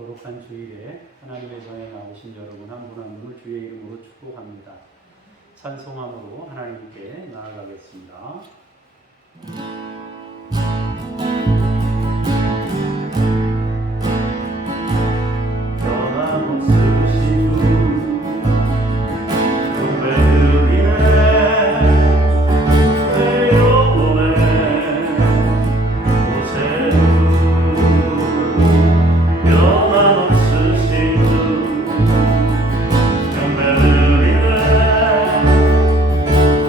거룩한 주일에 하나님의 전에 나오신 여러분 한 분 한 분을 주의 이름으로 축복합니다. 찬송함으로 하나님께 나아가겠습니다.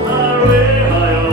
날 위하여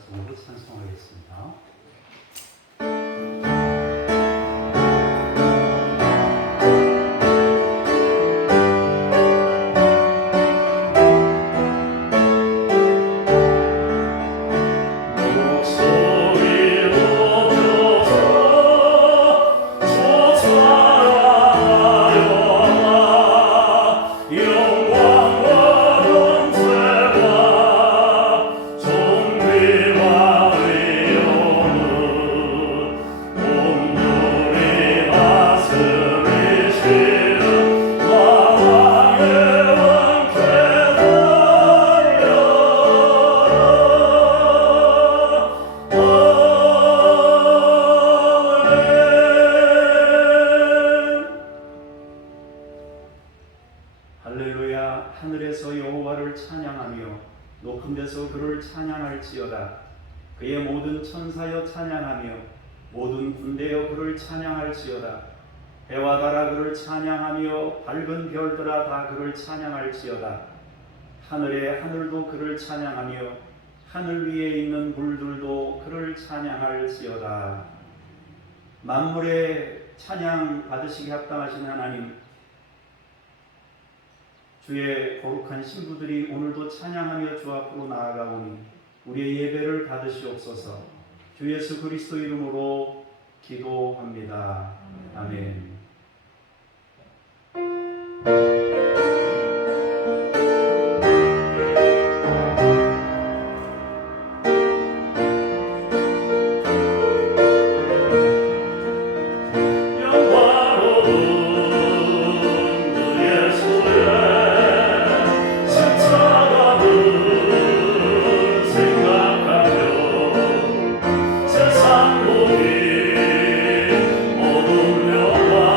합성으로 찬송하겠습니다. 할렐루야. 하늘에서 여호와를 찬양하며 높은 데서 그를 찬양할지어다. 그의 모든 천사여 찬양하며 모든 군대여 그를 찬양할지어다. 해와 달아 그를 찬양하며 밝은 별들아 다 그를 찬양할지어다. 하늘의 하늘도 그를 찬양하며 하늘 위에 있는 물들도 그를 찬양할지어다. 만물의 찬양 받으시기 합당하신 하나님, 주의 거룩한 신부들이 오늘도 찬양하며 주 앞으로 나아가오니 우리의 예배를 받으시옵소서. 주 예수 그리스도 이름으로 기도합니다. 아멘. 모든 명화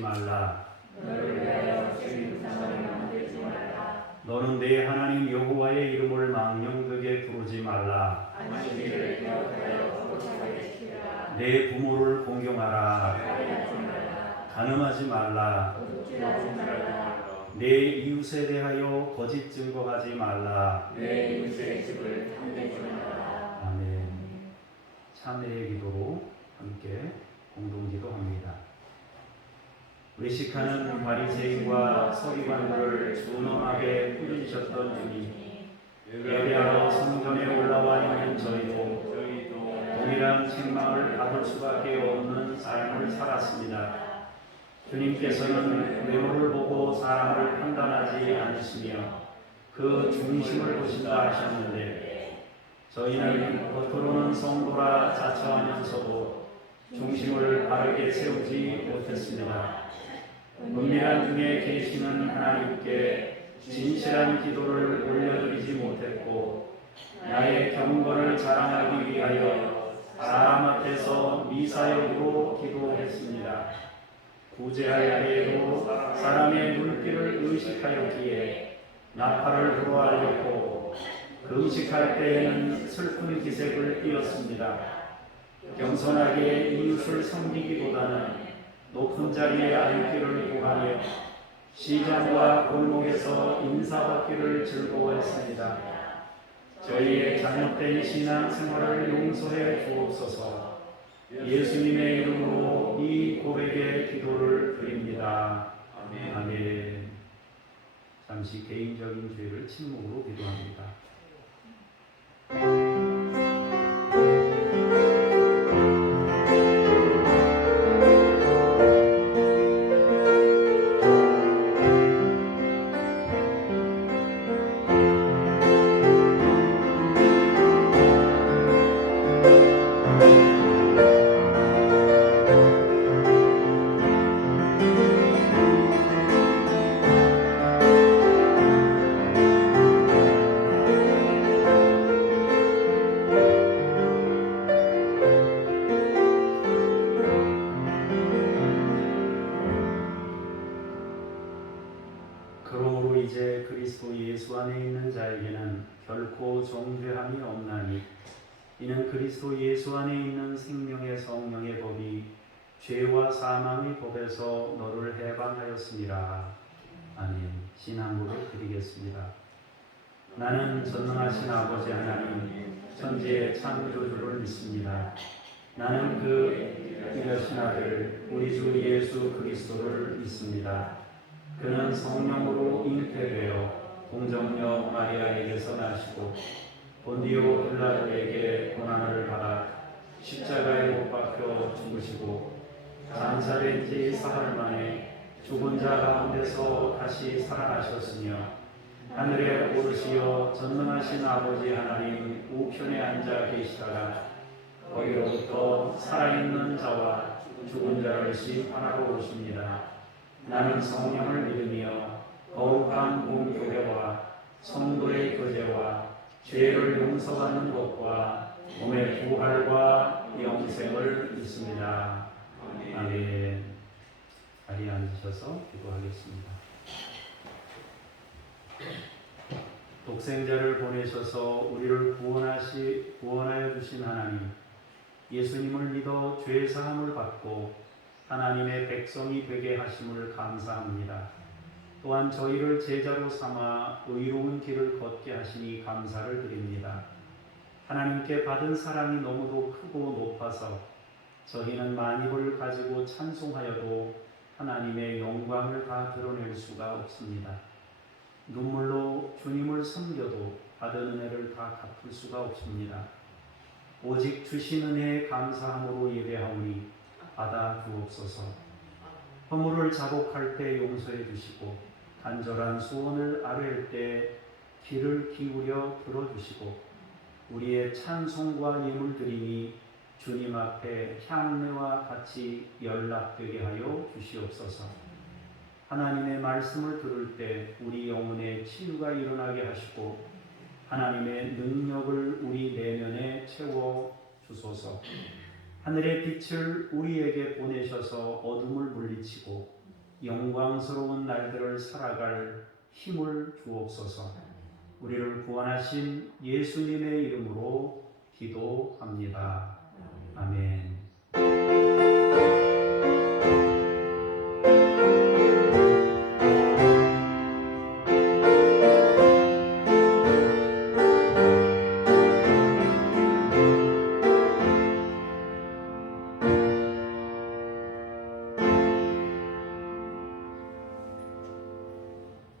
말라. 너를 위하여 신상을 만들지 말라. 너는 내 하나님 여호와의 이름을 망령되게 부르지 말라. 안식일을 기억하여 거룩하게 지키라. 내 부모를 공경하라. 살인하지 말라. 간음하지 말라. 도둑질하지 말라. 내 이웃에 대하여 거짓 증거하지 말라. 내 이웃의 집을 탐내지 말라. 아멘. 참회의 기도로 함께 공동기도합니다. 외식하는 바리새인과 서기관들을 준엄하게 꾸짖으셨던 주님, 예배하러 성전에 올라와 있는 저희도 동일한 책망을 받을 수밖에 없는 삶을 살았습니다. 주님께서는 외모를 보고 사람을 판단하지 않으시며 그 중심을 보신다 하셨는데, 저희는 겉으로는 성도라 자처하면서도 중심을 바르게 세우지 못했습니다. 은밀한 중에 계시는 하나님께 진실한 기도를 올려드리지 못했고, 나의 경건을 자랑하기 위하여 사람 앞에서 미사역으로 기도했습니다. 구제할 때에도 사람의 물기를 의식하였기에 나팔을 불어하였고, 금식할 때에는 슬픈 기색을 띄었습니다. 겸손하게 이웃을 섬기기보다는 높은 자리에 앉기를 구하며 시장과 골목에서 인사받기를 즐거워했습니다. 저희의 잘못된 신앙 생활을 용서해 주옵소서. 예수님의 이름으로 이 고백의 기도를 드립니다. 아멘. 잠시 개인적인 죄를 침묵으로 기도합니다. 그러므로 이제 그리스도 예수 안에 있는 자에게는 결코 정죄함이 없나니, 이는 그리스도 예수 안에 있는 생명의 성령의 법이 죄와 사망의 법에서 너를 해방하였습니다. 아멘. 신앙고를 드리겠습니다. 나는 전능하신 아버지 하나님, 천지의 창조주를 믿습니다. 나는 그 이르신 아들 우리 주 예수 그리스도를 믿습니다. 그는 성령으로 잉태되어 동정녀 마리아에게서 나시고 본디오 빌라도에게 고난을 받아 십자가에 못 박혀 죽으시고 장사된 지 사흘 만에 죽은 자 가운데서 다시 살아나셨으며 하늘에 오르시어 전능하신 아버지 하나님 우편에 앉아 계시다가 거기로부터 살아있는 자와 죽은 자를 심판하러 오십니다. 나는 성령을 믿으며 거룩한 공교회와 성도의 교제와 죄를 용서받는 것과 몸의 부활과 영생을 믿습니다. 아멘. 자리에 앉으셔서 기도하겠습니다. 독생자를 보내셔서 우리를 구원하여 주신 하나님, 예수님을 믿어 죄 사함을 받고 하나님의 백성이 되게 하심을 감사합니다. 또한 저희를 제자로 삼아 의로운 길을 걷게 하시니 감사를 드립니다. 하나님께 받은 사랑이 너무도 크고 높아서 저희는 만입을 가지고 찬송하여도 하나님의 영광을 다 드러낼 수가 없습니다. 눈물로 주님을 섬겨도 받은 은혜를 다 갚을 수가 없습니다. 오직 주신 은혜에 감사함으로 예배하오니 받아 주옵소서. 허물을 자복할 때 용서해 주시고 간절한 소원을 아뢰일 때 귀를 기울여 들어주시고 우리의 찬송과 예물드림이 주님 앞에 향내와 같이 연락되게 하여 주시옵소서. 하나님의 말씀을 들을 때 우리 영혼에 치유가 일어나게 하시고 하나님의 능력을 우리 내면에 채워 주소서. 하늘의 빛을 우리에게 보내셔서 어둠을 물리치고 영광스러운 날들을 살아갈 힘을 주옵소서. 우리를 구원하신 예수님의 이름으로 기도합니다. 아멘.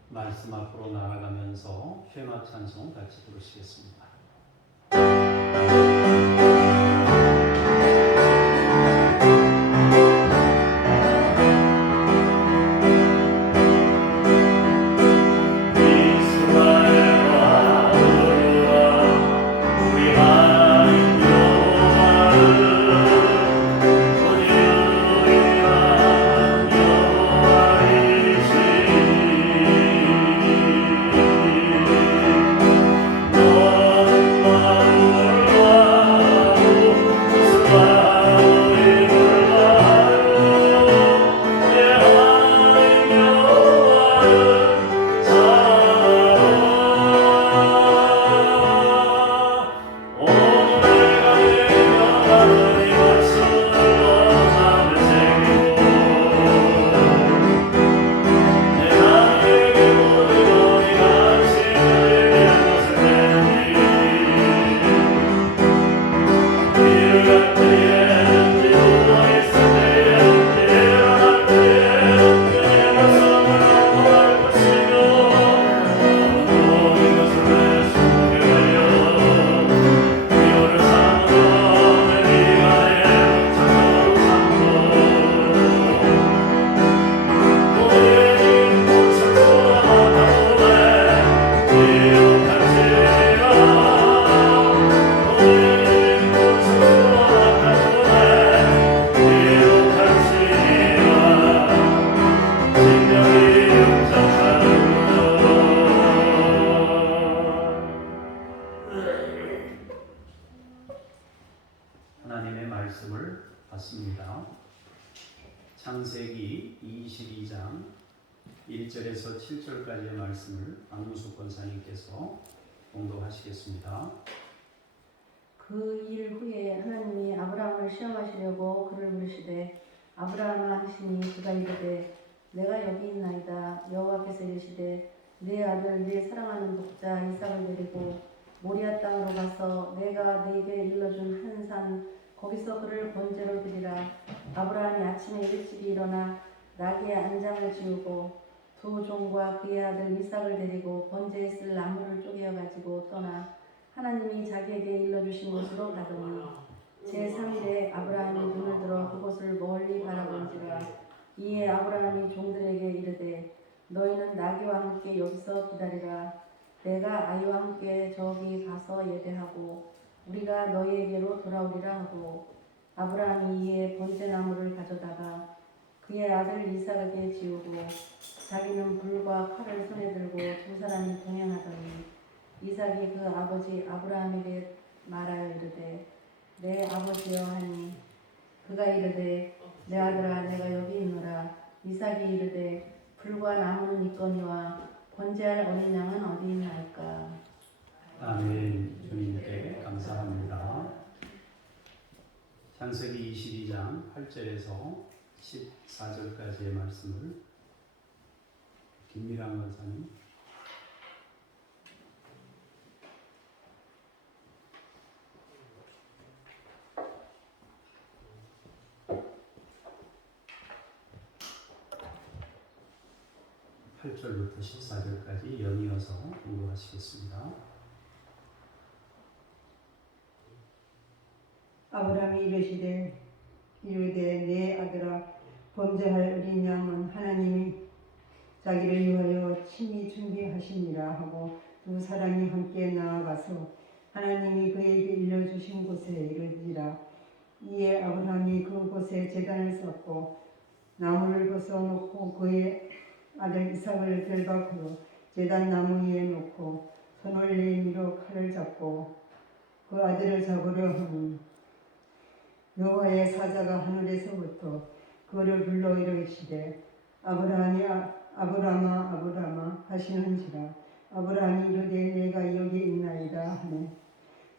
말씀 앞으로 나아가면서 쉐마 찬송 같이 부르시겠습니다. 하나님의 말씀을 받습니다. 창세기 22장 1절에서 7절까지의 말씀을 박무숙 권사님께서 봉독하시겠습니다. 그 일 후에 하나님이 아브라함을 시험하시려고 그를 부르시되 아브라함아 하시니 그가 이르되 내가 여기 있나이다. 여호와께서 이르시되 내 아들 내 사랑하는 독자 이삭을 데리고 모리아 땅으로 가서 내가 네게 일러준 한 산 거기서 그를 번제로 드리라. 아브라함이 아침에 일찍이 일어나 나귀의 안장을 지우고 두 종과 그의 아들 이삭을 데리고 번제에 쓸 나무를 쪼개어 가지고 떠나 하나님이 자기에게 일러주신 곳으로 가더니 제3일에 아브라함이 눈을 들어 그곳을 멀리 바라본지라. 이에 아브라함이 종들에게 이르되 너희는 나귀와 함께 여기서 기다리라. 내가 아이와 함께 저기 가서 예배하고 우리가 너희에게로 돌아오리라 하고 아브라함이 이에 번제나무를 가져다가 그의 아들 이삭에게 지우고 자기는 불과 칼을 손에 들고 두 사람이 동행하더니 이삭이 그 아버지 아브라함에게 말하여 이르되 내 아버지여 하니 그가 이르되 내 아들아 내가 여기 있노라. 이삭이 이르되 불과 나무는 있거니와 번제할 어린 양은 어디 있나이까. 아멘. 주님께 감사합니다. 창세기 22장 8절에서 14절까지의 말씀을 김미랑 권사님. (8절부터) (14절까지) 연이어서 공부하시겠습니다. 아브라함이 이르시되 내 아들아 범죄할 어린 양은 하나님이 자기를 위하여 친히 준비하시니라 하고 두 사람이 함께 나아가서 하나님이 그에게 일러주신 곳에 이르니라. 이에 아브라함이 그곳에 제단을 쌓고 나무를 벗어놓고 그의 아들 이삭을 결박하여 제단 나무 위에 놓고 손을 내밀어 칼을 잡고 그 아들을 잡으려 하니 여호와의 사자가 하늘에서부터 그를 불러 이르시되 아브라함이 아브라함아 아브라함아 하시는지라. 아브라함이 이르되 내가 여기 있나이다 하네.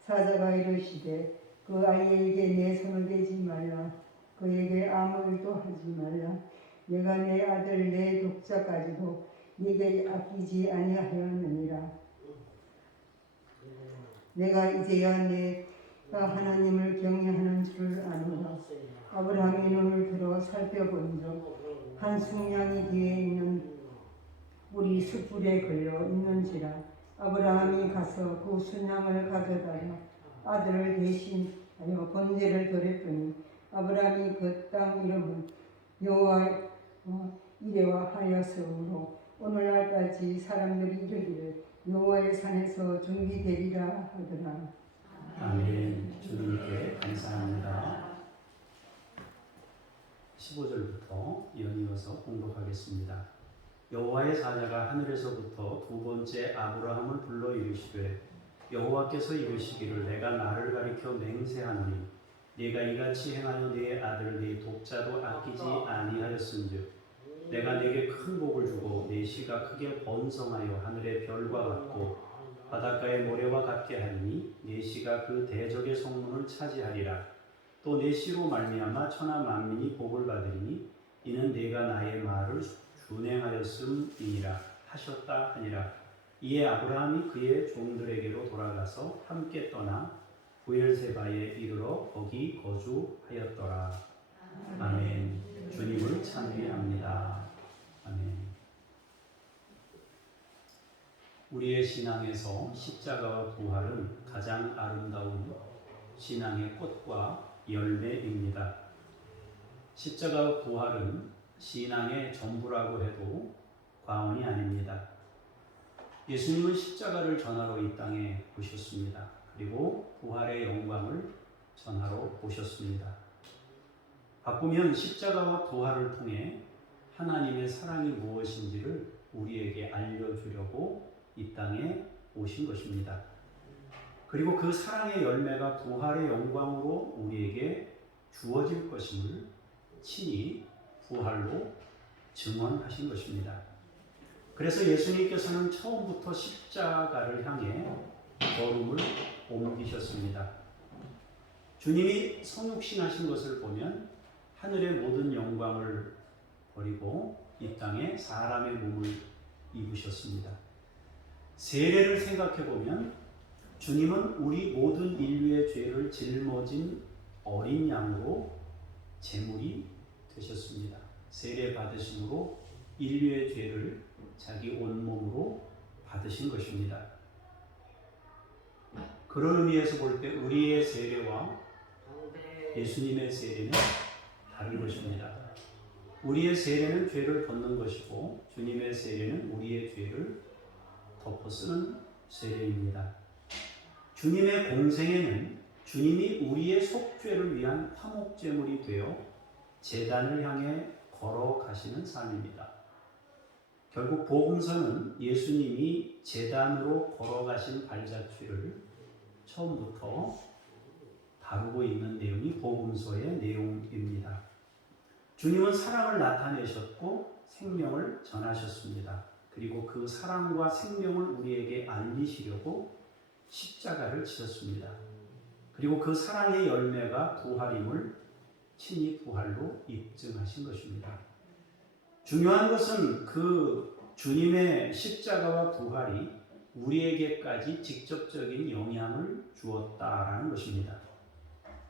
사자가 이르시되 그 아이에게 내 손을 대지 말라. 그에게 아무 일도 하지 말라. 내가 내 아들 내 독자까지도 네게 아끼지 아니하였느니라. 내가 이제야 내가 하나님을 경외하는 줄을 아노라. 아브라함이 눈을 들어 살펴본즉 한 숙량이 뒤에 있는 우리 숯불에 걸려 있는지라. 아브라함이 가서 그 순양을 가져다가 아들을 대신하여 번제를 드렸더니 아브라함이 그 땅 이름은 여호와 이레와 하였으므로 오늘날까지 사람들이 이르기를 여호와의 산에서 준비되리라 하더라. 아멘. 주님께 감사합니다. 15절부터 연이어서 공독하겠습니다. 여호와의 사자가 하늘에서부터 두 번째 아브라함을 불러 이르시되 여호와께서 이르시기를 내가 나를 가리켜 맹세하노니 네가 이같이 행하여 네 아들 네 독자도 아끼지 아니하였은즉 내가 네게 큰 복을 주고 네 씨가 크게 번성하여 하늘의 별과 같고 바닷가의 모래와 같게 하리니 네 씨가 그 대적의 성문을 차지하리라. 또 내 씨로 말미암아 천하 만민이 복을 받으리니 이는 내가 나의 말을 준행하였음이니라 하셨다 하니라. 이에 아브라함이 그의 종들에게로 돌아가서 함께 떠나 부엘세바에 이르러 거기 거주하였더라. 아멘. 주님을 찬미합니다. 아멘. 우리의 신앙에서 십자가와 부활은 가장 아름다운 신앙의 꽃과 열매입니다. 십자가와 부활은 신앙의 전부라고 해도 과언이 아닙니다. 예수님은 십자가를 전하러 이 땅에 오셨습니다. 그리고 부활의 영광을 전하러 오셨습니다. 바꾸면 십자가와 부활을 통해 하나님의 사랑이 무엇인지를 우리에게 알려주려고 이 땅에 오신 것입니다. 그리고 그 사랑의 열매가 부활의 영광으로 우리에게 주어질 것임을 친히 부활로 증언하신 것입니다. 그래서 예수님께서는 처음부터 십자가를 향해 걸음을 옮기셨습니다. 주님이 성육신하신 것을 보면 하늘의 모든 영광을 버리고 이 땅에 사람의 몸을 입으셨습니다. 세례를 생각해 보면 주님은 우리 모든 인류의 죄를 짊어진 어린 양으로 제물이 되셨습니다. 세례 받으심으로 인류의 죄를 자기 온몸으로 받으신 것입니다. 그런 의미에서 볼 때 우리의 세례와 예수님의 세례는 다른 것입니다. 우리의 세례는 죄를 벗는 것이고 주님의 세례는 우리의 죄를 덮어쓰는 세례입니다. 주님의 공생애는 주님이 우리의 속죄를 위한 화목제물이 되어 제단을 향해 걸어가시는 삶입니다. 결국 복음서는 예수님이 제단으로 걸어가신 발자취를 처음부터 다루고 있는 내용이 복음서의 내용입니다. 주님은 사랑을 나타내셨고 생명을 전하셨습니다. 그리고 그 사랑과 생명을 우리에게 알리시려고 십자가를 지셨습니다. 그리고 그 사랑의 열매가 부활임을 친히 부활로 입증하신 것입니다. 중요한 것은 그 주님의 십자가와 부활이 우리에게까지 직접적인 영향을 주었다라는 것입니다.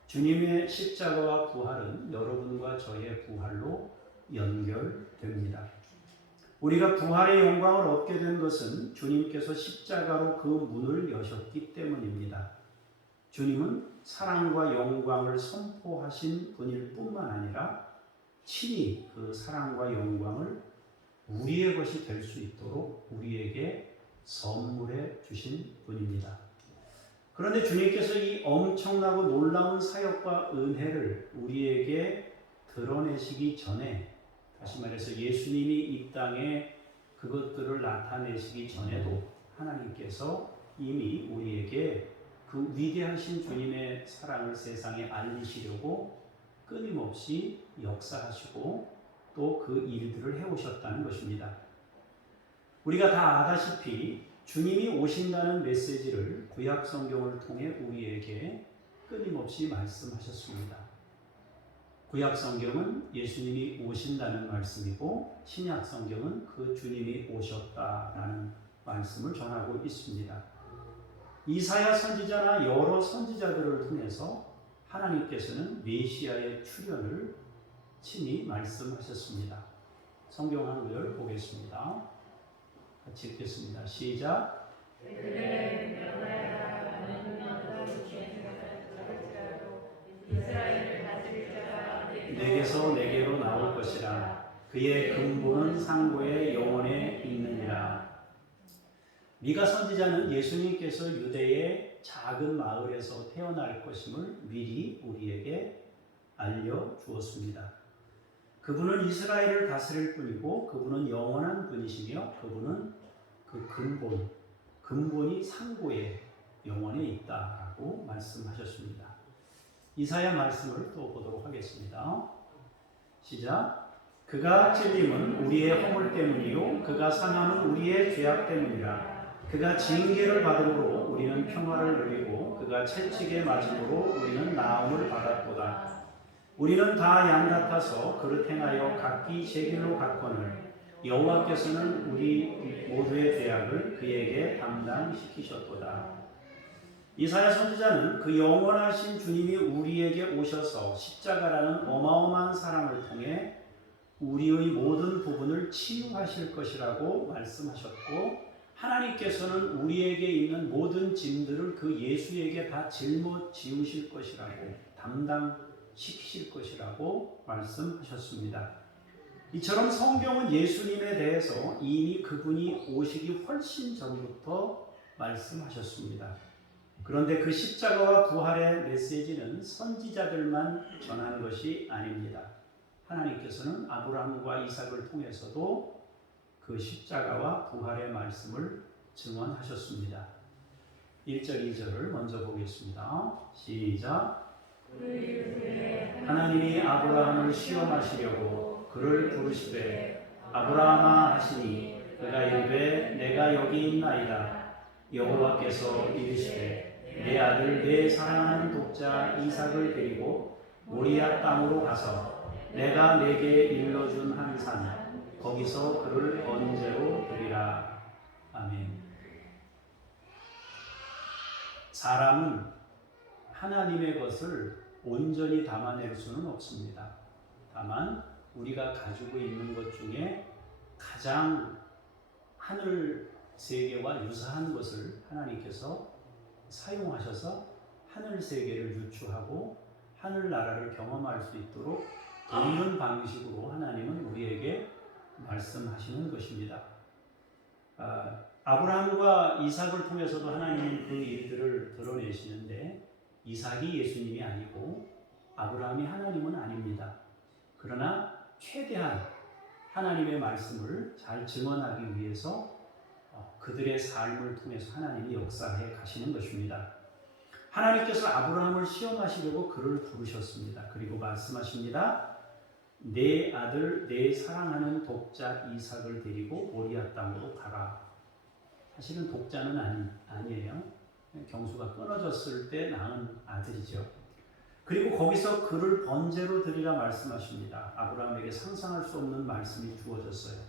주님의 십자가와 부활은 여러분과 저의 부활로 연결됩니다. 우리가 부활의 영광을 얻게 된 것은 주님께서 십자가로 그 문을 여셨기 때문입니다. 주님은 사랑과 영광을 선포하신 분일 뿐만 아니라 친히 그 사랑과 영광을 우리의 것이 될 수 있도록 우리에게 선물해 주신 분입니다. 그런데 주님께서 이 엄청나고 놀라운 사역과 은혜를 우리에게 드러내시기 전에, 다시 말해서 예수님이 이 땅에 그것들을 나타내시기 전에도 하나님께서 이미 우리에게 그 위대하신 주님의 사랑을 세상에 알리시려고 끊임없이 역사하시고 또 그 일들을 해오셨다는 것입니다. 우리가 다 아다시피 주님이 오신다는 메시지를 구약 성경을 통해 우리에게 끊임없이 말씀하셨습니다. 구약 성경은 예수님이 오신다는 말씀이고 신약 성경은 그 주님이 오셨다라는 말씀을 전하고 있습니다. 이사야 선지자나 여러 선지자들을 통해서 하나님께서는 메시아의 출현을 친히 말씀하셨습니다. 성경 한 구절 보겠습니다. 같이 읽겠습니다. 시작. 내게서 내게로 나올 것이라. 그의 근본은 상고의 영원에 있느니라. 미가 선지자는 예수님께서 유대의 작은 마을에서 태어날 것임을 미리 우리에게 알려주었습니다. 그분은 이스라엘을 다스릴 분이고 그분은 영원한 분이시며 그분은 그 근본이 상고의 영원에 있다라고 말씀하셨습니다. 이사야 말씀을 또 보도록 하겠습니다. 시작. 그가 찔림은 우리의 허물 때문이요 그가 상함은 우리의 죄악 때문이라. 그가 징계를 받음으로 우리는 평화를 누리고 그가 채찍에 맞음으로 우리는 나음을 받았도다. 우리는 다 양 같아서 그릇 행하여 각기 제 길로 갔거늘 여호와께서는 우리 모두의 죄악을 그에게 담당시키셨도다. 이사야 선지자는 그 영원하신 주님이 우리에게 오셔서 십자가라는 어마어마한 사랑을 통해 우리의 모든 부분을 치유하실 것이라고 말씀하셨고 하나님께서는 우리에게 있는 모든 짐들을 그 예수에게 다 짊어지우실 것이라고 담당시키실 것이라고 말씀하셨습니다. 이처럼 성경은 예수님에 대해서 이미 그분이 오시기 훨씬 전부터 말씀하셨습니다. 그런데 그 십자가와 부활의 메시지는 선지자들만 전하는 것이 아닙니다. 하나님께서는 아브라함과 이삭을 통해서도 그 십자가와 부활의 말씀을 증언하셨습니다. 1절, 2절을 먼저 보겠습니다. 시작. 하나님이 아브라함을 시험하시려고 그를 부르시되 아브라함아 하시니 그가 이르되 내가 여기 있나이다. 여호와께서 이르시되 내 아들 내 사랑하는 독자 이삭을 데리고 모리아 땅으로 가서 내가 내게 일러준 한 산 거기서 그를 번제로 드리라. 아멘. 사람은 하나님의 것을 온전히 담아낼 수는 없습니다. 다만 우리가 가지고 있는 것 중에 가장 하늘 세계와 유사한 것을 하나님께서 사용하셔서 하늘 세계를 유추하고 하늘 나라를 경험할 수 있도록 돕는 방식으로 하나님은 우리에게 말씀하시는 것입니다. 아브라함과 이삭을 통해서도 하나님은 그 일들을 드러내시는데 이삭이 예수님이 아니고 아브라함이 하나님은 아닙니다. 그러나 최대한 하나님의 말씀을 잘 증언하기 위해서 그들의 삶을 통해서 하나님이 역사해 가시는 것입니다. 하나님께서 아브라함을 시험하시려고 그를 부르셨습니다. 그리고 말씀하십니다. 내 아들 내 사랑하는 독자 이삭을 데리고 모리아 땅으로 가라. 사실은 독자는 아니에요. 경수가 끊어졌을 때 낳은 아들이죠. 그리고 거기서 그를 번제로 드리라 말씀하십니다. 아브라함에게 상상할 수 없는 말씀이 주어졌어요.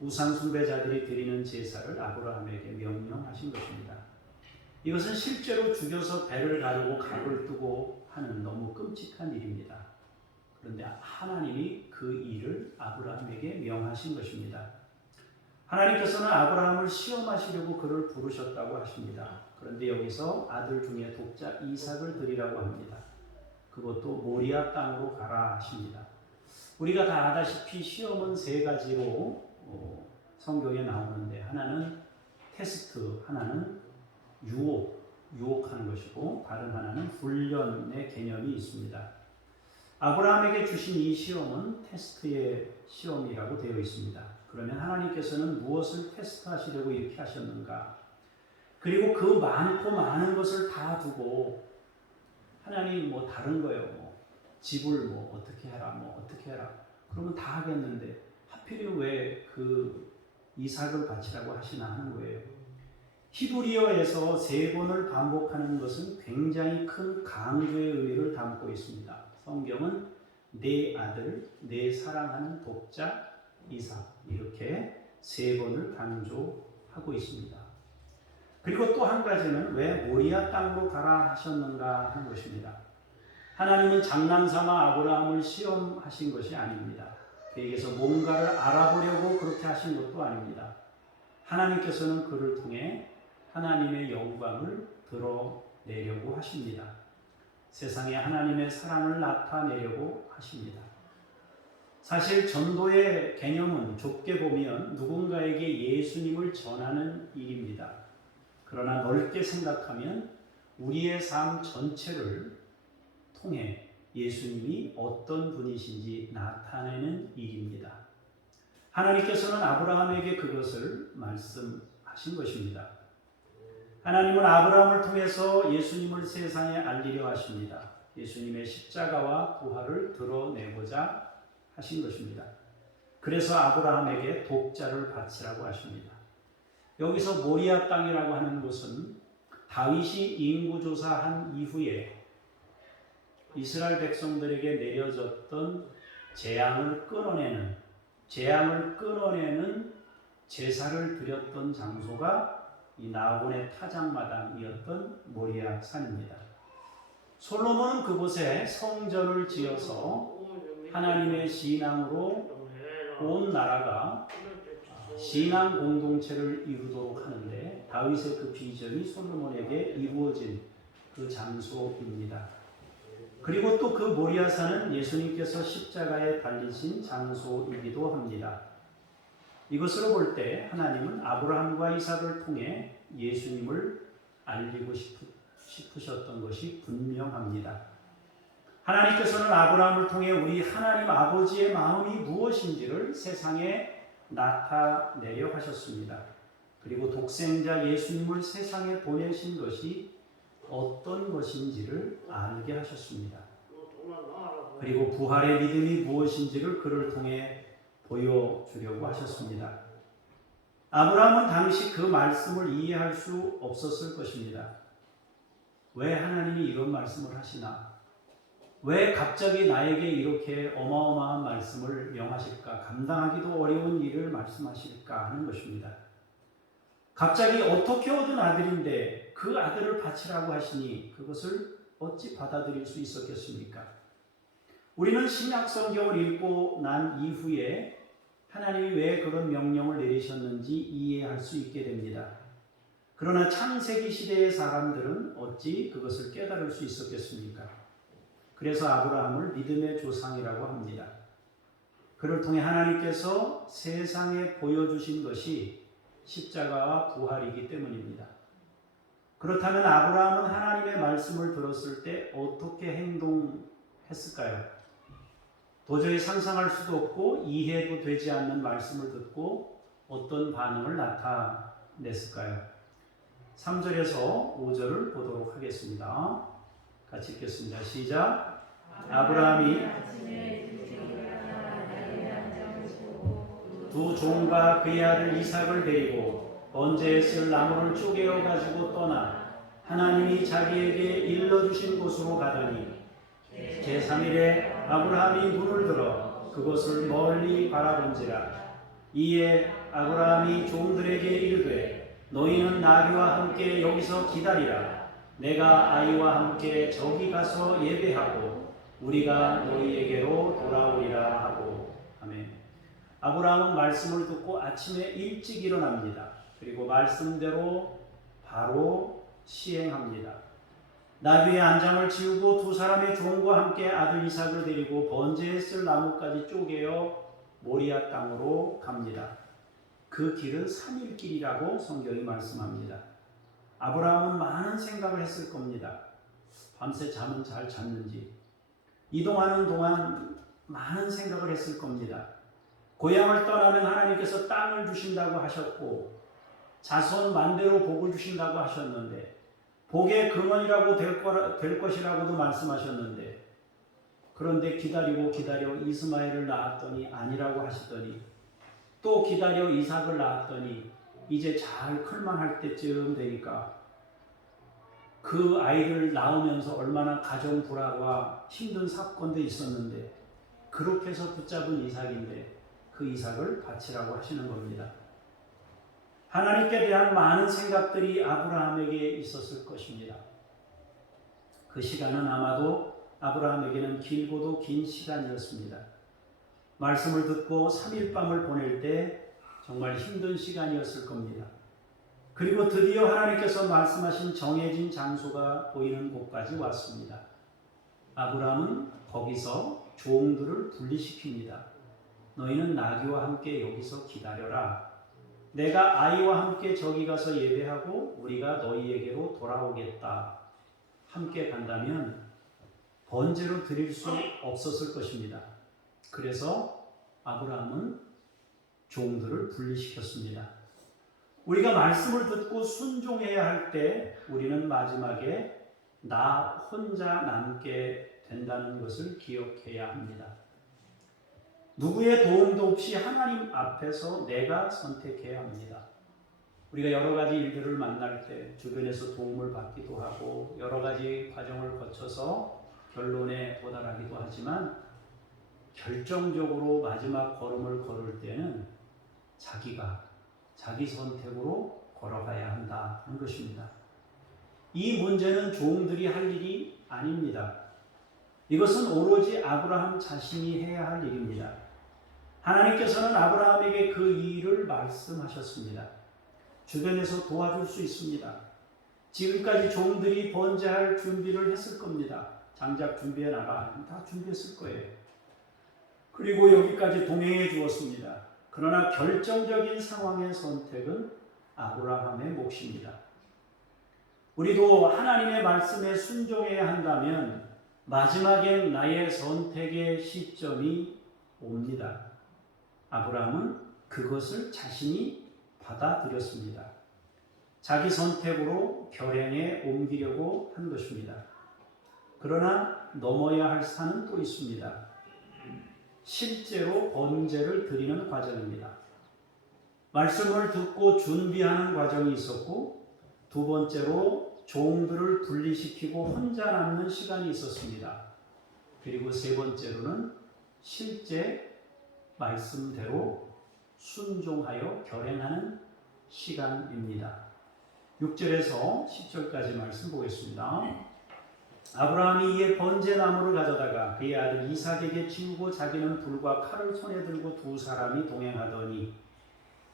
우상 숭배자들이 드리는 제사를 아브라함에게 명령하신 것입니다. 이것은 실제로 죽여서 배를 가르고 각을 뜨고 하는 너무 끔찍한 일입니다. 그런데 하나님이 그 일을 아브라함에게 명하신 것입니다. 하나님께서는 아브라함을 시험하시려고 그를 부르셨다고 하십니다. 그런데 여기서 아들 중에 독자 이삭을 드리라고 합니다. 그것도 모리아 땅으로 가라 하십니다. 우리가 다 아다시피 시험은 세 가지로 성경에 나오는데 하나는 테스트, 하나는 유혹하는 것이고 다른 하나는 훈련의 개념이 있습니다. 아브라함에게 주신 이 시험은 테스트의 시험이라고 되어 있습니다. 그러면 하나님께서는 무엇을 테스트하시려고 이렇게 하셨는가? 그리고 그 많고 많은 것을 다 두고 하나님 다른 거요. 집을 어떻게 해라, 어떻게 해라. 그러면 다 하겠는데 하필이면 왜 그 이삭을 바치라고 하시나 하는 거예요. 히브리어에서 3번을 반복하는 것은 굉장히 큰 강조의 의미를 담고 있습니다. 성경은 내 아들, 내 사랑하는 독자 이삭 이렇게 3번을 강조하고 있습니다. 그리고 또 한 가지는 왜 모리아 땅으로 가라 하셨는가 하는 것입니다. 하나님은 장난삼아 아브라함을 시험하신 것이 아닙니다. 그에게서 뭔가를 알아보려고 그렇게 하신 것도 아닙니다. 하나님께서는 그를 통해 하나님의 영광을 드러내려고 하십니다. 세상에 하나님의 사랑을 나타내려고 하십니다. 사실 전도의 개념은 좁게 보면 누군가에게 예수님을 전하는 일입니다. 그러나 넓게 생각하면 우리의 삶 전체를 통해 예수님이 어떤 분이신지 나타내는 일입니다. 하나님께서는 아브라함에게 그것을 말씀하신 것입니다. 하나님은 아브라함을 통해서 예수님을 세상에 알리려 하십니다. 예수님의 십자가와 부활을 드러내고자 하신 것입니다. 그래서 아브라함에게 독자를 바치라고 하십니다. 여기서 모리아 땅이라고 하는 것은 다윗이 인구조사한 이후에 이스라엘 백성들에게 내려졌던 재앙을 끊어내는 제사를 드렸던 장소가 이 나곤의 타작마당이었던 모리아 산입니다. 솔로몬은 그곳에 성전을 지어서 하나님의 신앙으로 온 나라가 신앙 공동체를 이루도록 하는데 다윗의 그 비전이 솔로몬에게 이루어진 그 장소입니다. 그리고 또 그 모리아산은 예수님께서 십자가에 달리신 장소이기도 합니다. 이것으로 볼 때 하나님은 아브라함과 이삭을 통해 예수님을 알리고 싶으셨던 것이 분명합니다. 하나님께서는 아브라함을 통해 우리 하나님 아버지의 마음이 무엇인지를 세상에 나타내려 하셨습니다. 그리고 독생자 예수님을 세상에 보내신 것이 어떤 것인지를 알게 하셨습니다. 그리고 부활의 믿음이 무엇인지를 그를 통해 보여주려고 하셨습니다. 아브라함은 당시 그 말씀을 이해할 수 없었을 것입니다. 왜 하나님이 이런 말씀을 하시나? 왜 갑자기 나에게 이렇게 어마어마한 말씀을 명하실까? 감당하기도 어려운 일을 말씀하실까 하는 것입니다. 갑자기 어떻게 얻은 아들인데 그 아들을 바치라고 하시니 그것을 어찌 받아들일 수 있었겠습니까? 우리는 신약 성경을 읽고 난 이후에 하나님이 왜 그런 명령을 내리셨는지 이해할 수 있게 됩니다. 그러나 창세기 시대의 사람들은 어찌 그것을 깨달을 수 있었겠습니까? 그래서 아브라함을 믿음의 조상이라고 합니다. 그를 통해 하나님께서 세상에 보여주신 것이 십자가와 부활이기 때문입니다. 그렇다면 아브라함은 하나님의 말씀을 들었을 때 어떻게 행동했을까요? 도저히 상상할 수도 없고 이해도 되지 않는 말씀을 듣고 어떤 반응을 나타냈을까요? 3절에서 5절을 보도록 하겠습니다. 같이 읽겠습니다. 시작. 아브라함이 두 종과 그의 아들 이삭을 데리고 번제에 쓸 나무를 쪼개어 가지고 떠나 하나님이 자기에게 일러주신 곳으로 가더니 제3일에 아브라함이 눈을 들어 그곳을 멀리 바라본지라. 이에 아브라함이 종들에게 이르되 너희는 나귀와 함께 여기서 기다리라. 내가 아이와 함께 저기 가서 예배하고 우리가 너희에게로 돌아오리라 하고. 아멘. 아브라함은 말씀을 듣고 아침에 일찍 일어납니다. 그리고 말씀대로 바로 시행합니다. 나귀의 안장을 지우고 두 사람의 종과 함께 아들 이삭을 데리고 번제에 쓸 나무까지 쪼개어 모리아 땅으로 갑니다. 그 길은 3일 길이라고 성경이 말씀합니다. 아브라함은 많은 생각을 했을 겁니다. 밤새 잠은 잘 잤는지, 이동하는 동안 많은 생각을 했을 겁니다. 고향을 떠나면 하나님께서 땅을 주신다고 하셨고 자손 만대로 복을 주신다고 하셨는데 복의 근원이라고 될 것이라고도 말씀하셨는데 그런데 기다리고 기다려 이스마엘을 낳았더니 아니라고 하시더니 또 기다려 이삭을 낳았더니 이제 잘 클만할 때쯤 되니까 그 아이를 낳으면서 얼마나 가정 불화와 힘든 사건도 있었는데 그렇게 해서 붙잡은 이삭인데 그 이삭을 바치라고 하시는 겁니다. 하나님께 대한 많은 생각들이 아브라함에게 있었을 것입니다. 그 시간은 아마도 아브라함에게는 길고도 긴 시간이었습니다. 말씀을 듣고 3일 밤을 보낼 때 정말 힘든 시간이었을 겁니다. 그리고 드디어 하나님께서 말씀하신 정해진 장소가 보이는 곳까지 왔습니다. 아브라함은 거기서 종들을 분리시킵니다. 너희는 나귀와 함께 여기서 기다려라. 내가 아이와 함께 저기 가서 예배하고 우리가 너희에게로 돌아오겠다. 함께 간다면 번제로 드릴 수 없었을 것입니다. 그래서 아브라함은 종들을 분리시켰습니다. 우리가 말씀을 듣고 순종해야 할 때 우리는 마지막에 나 혼자 남게 된다는 것을 기억해야 합니다. 누구의 도움도 없이 하나님 앞에서 내가 선택해야 합니다. 우리가 여러 가지 일들을 만날 때 주변에서 도움을 받기도 하고 여러 가지 과정을 거쳐서 결론에 도달하기도 하지만 결정적으로 마지막 걸음을 걸을 때는 자기 선택으로 걸어가야 한다는 것입니다. 이 문제는 종들이 할 일이 아닙니다. 이것은 오로지 아브라함 자신이 해야 할 일입니다. 하나님께서는 아브라함에게 그 일을 말씀하셨습니다. 주변에서 도와줄 수 있습니다. 지금까지 종들이 번제할 준비를 했을 겁니다. 장작 준비해 나가 다 준비했을 거예요. 그리고 여기까지 동행해 주었습니다. 그러나 결정적인 상황의 선택은 아브라함의 몫입니다. 우리도 하나님의 말씀에 순종해야 한다면 마지막엔 나의 선택의 시점이 옵니다. 아브라함은 그것을 자신이 받아들였습니다. 자기 선택으로 결행에 옮기려고 한 것입니다. 그러나 넘어야 할 산은 또 있습니다. 실제로 번제를 드리는 과정입니다. 말씀을 듣고 준비하는 과정이 있었고 두 번째로 종들을 분리시키고 혼자 남는 시간이 있었습니다. 그리고 세 번째로는 실제 말씀대로 순종하여 결행하는 시간입니다. 6절에서 10절까지 말씀 보겠습니다. 아브라함이 이에 번제나무를 가져다가 그의 아들 이삭에게 치우고 자기는 불과 칼을 손에 들고 두 사람이 동행하더니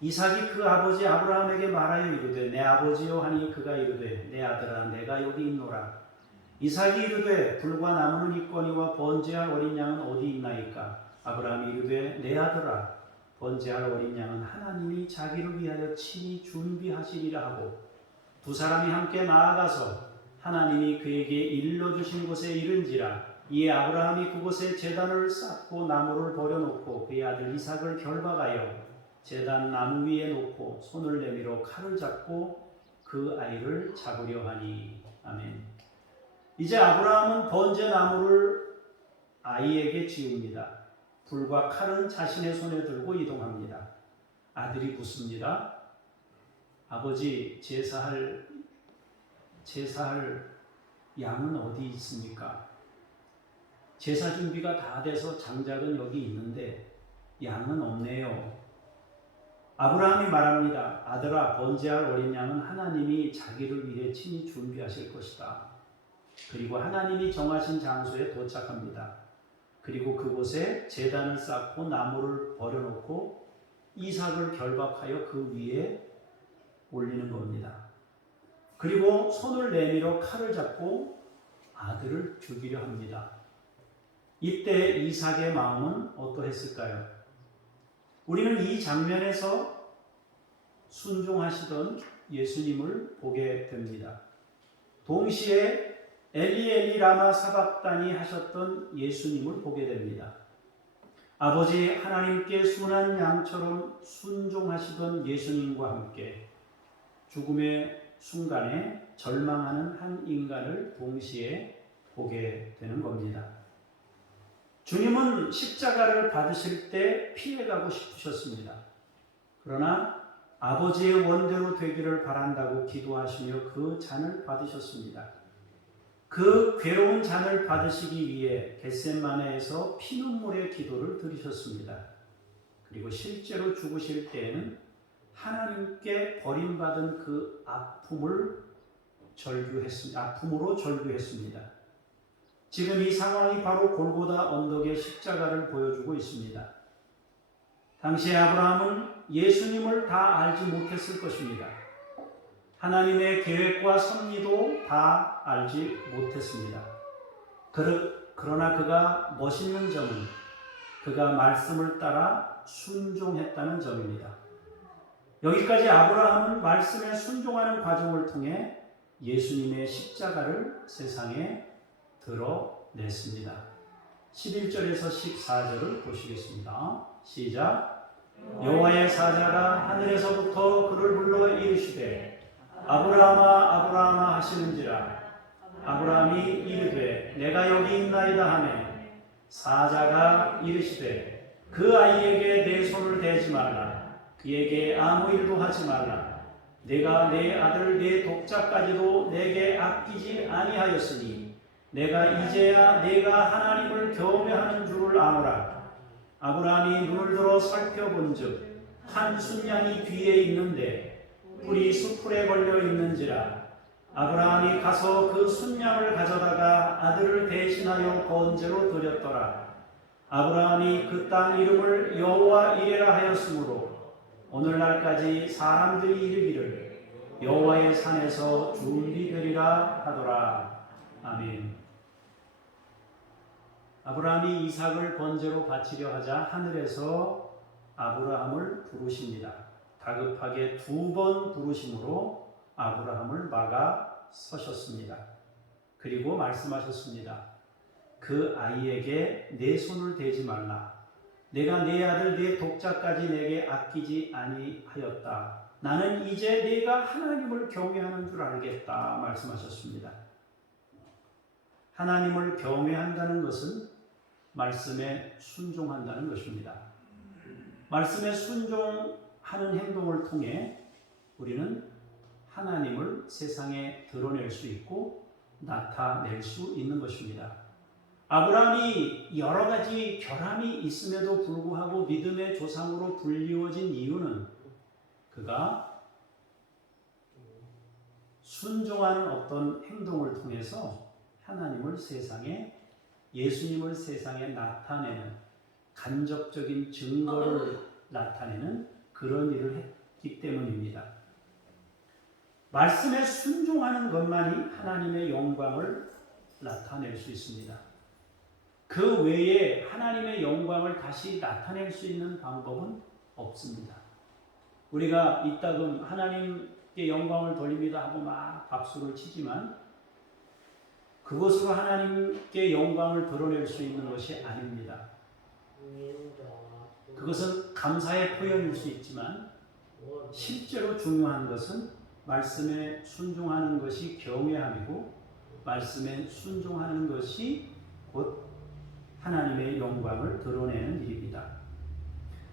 이삭이 그 아버지 아브라함에게 말하여 이르되 내 아버지여 하니 그가 이르되 내 아들아 내가 여기 있노라. 이삭이 이르되 불과 나무는 있거니와 번제할 어린 양은 어디 있나이까. 아브라함이 이르되 내 아들아 번제할 어린 양은 하나님이 자기를 위하여 친히 준비하시리라 하고 두 사람이 함께 나아가서 하나님이 그에게 일러주신 곳에 이른지라. 이에 아브라함이 그곳에 제단을 쌓고 나무를 버려놓고 그의 아들 이삭을 결박하여 제단 나무 위에 놓고 손을 내밀어 칼을 잡고 그 아이를 잡으려 하니. 아멘. 이제 아브라함은 번제 나무를 아이에게 지웁니다. 불과 칼은 자신의 손에 들고 이동합니다. 아들이 묻습니다. 아버지, 제사할 양은 어디 있습니까? 제사 준비가 다 돼서 장작은 여기 있는데 양은 없네요. 아브라함이 말합니다. 아들아, 번제할 어린 양은 하나님이 자기를 위해 친히 준비하실 것이다. 그리고 하나님이 정하신 장소에 도착합니다. 그리고 그곳에 제단을 쌓고 나무를 버려놓고 이삭을 결박하여 그 위에 올리는 겁니다. 그리고 손을 내밀어 칼을 잡고 아들을 죽이려 합니다. 이때 이삭의 마음은 어떠했을까요? 우리는 이 장면에서 순종하시던 예수님을 보게 됩니다. 동시에 엘리 엘리 라마 사박다니 하셨던 예수님을 보게 됩니다. 아버지 하나님께 순한 양처럼 순종하시던 예수님과 함께 죽음의 순간에 절망하는 한 인간을 동시에 보게 되는 겁니다. 주님은 십자가를 받으실 때 피해가고 싶으셨습니다. 그러나 아버지의 원대로 되기를 바란다고 기도하시며 그 잔을 받으셨습니다. 그 괴로운 잔을 받으시기 위해 겟세마네에서 피눈물의 기도를 드리셨습니다. 그리고 실제로 죽으실 때에는 하나님께 버림받은 그 아픔으로 절규했습니다. 지금 이 상황이 바로 골고다 언덕의 십자가를 보여주고 있습니다. 당시 아브라함은 예수님을 다 알지 못했을 것입니다. 하나님의 계획과 섭리도 다 알지 못했습니다. 그러나 그가 멋있는 점은 그가 말씀을 따라 순종했다는 점입니다. 여기까지 아브라함은 말씀에 순종하는 과정을 통해 예수님의 십자가를 세상에 드러냈습니다. 11절에서 14절을 보시겠습니다. 시작. 여호와의 사자가 하늘에서부터 그를 불러 이르시되 아브라함아 아브라함아 하시는지라. 아브라함이 이르되 내가 여기 있나이다 하매 사자가 이르시되 그 아이에게 내 손을 대지 말라. 그에게 아무 일도 하지 말라. 내가 내 아들 내 독자까지도 내게 아끼지 아니하였으니 내가 이제야 내가 하나님을 경외하는 줄을 아노라. 아브라함이 눈을 들어 살펴본즉 한 순양이 뒤에 있는데 뿔이 수풀에 걸려 있는지라. 아브라함이 가서 그 순양을 가져다가 아들을 대신하여 번제로 드렸더라. 아브라함이 그 땅 이름을 여호와 이레라 하였으므로 오늘날까지 사람들이 이르기를 여호와의 산에서 준비되리라 하더라. 아멘. 아브라함이 이삭을 번제로 바치려 하자 하늘에서 아브라함을 부르십니다. 다급하게 2번 부르심으로 아브라함을 막아 서셨습니다. 그리고 말씀하셨습니다. 그 아이에게 내 손을 대지 말라. 내가 내 아들 내 독자까지 내게 아끼지 아니하였다. 나는 이제 네가 하나님을 경외하는 줄 알겠다 말씀하셨습니다. 하나님을 경외한다는 것은 말씀에 순종한다는 것입니다. 말씀에 순종하는 행동을 통해 우리는 하나님을 세상에 드러낼 수 있고 나타낼 수 있는 것입니다. 아브라함이 여러 가지 결함이 있음에도 불구하고 믿음의 조상으로 불리워진 이유는 그가 순종하는 어떤 행동을 통해서 하나님을 세상에, 예수님을 세상에 나타내는 간접적인 증거를 나타내는 그런 일을 했기 때문입니다. 말씀에 순종하는 것만이 하나님의 영광을 나타낼 수 있습니다. 그 외에 하나님의 영광을 다시 나타낼 수 있는 방법은 없습니다. 우리가 이따금 하나님께 영광을 돌립니다 하고 막 박수를 치지만 그것으로 하나님께 영광을 드러낼 수 있는 것이 아닙니다. 그것은 감사의 표현일 수 있지만 실제로 중요한 것은 말씀에 순종하는 것이 경외함이고 말씀에 순종하는 것이 곧 하나님의 영광을 드러내는 일입니다.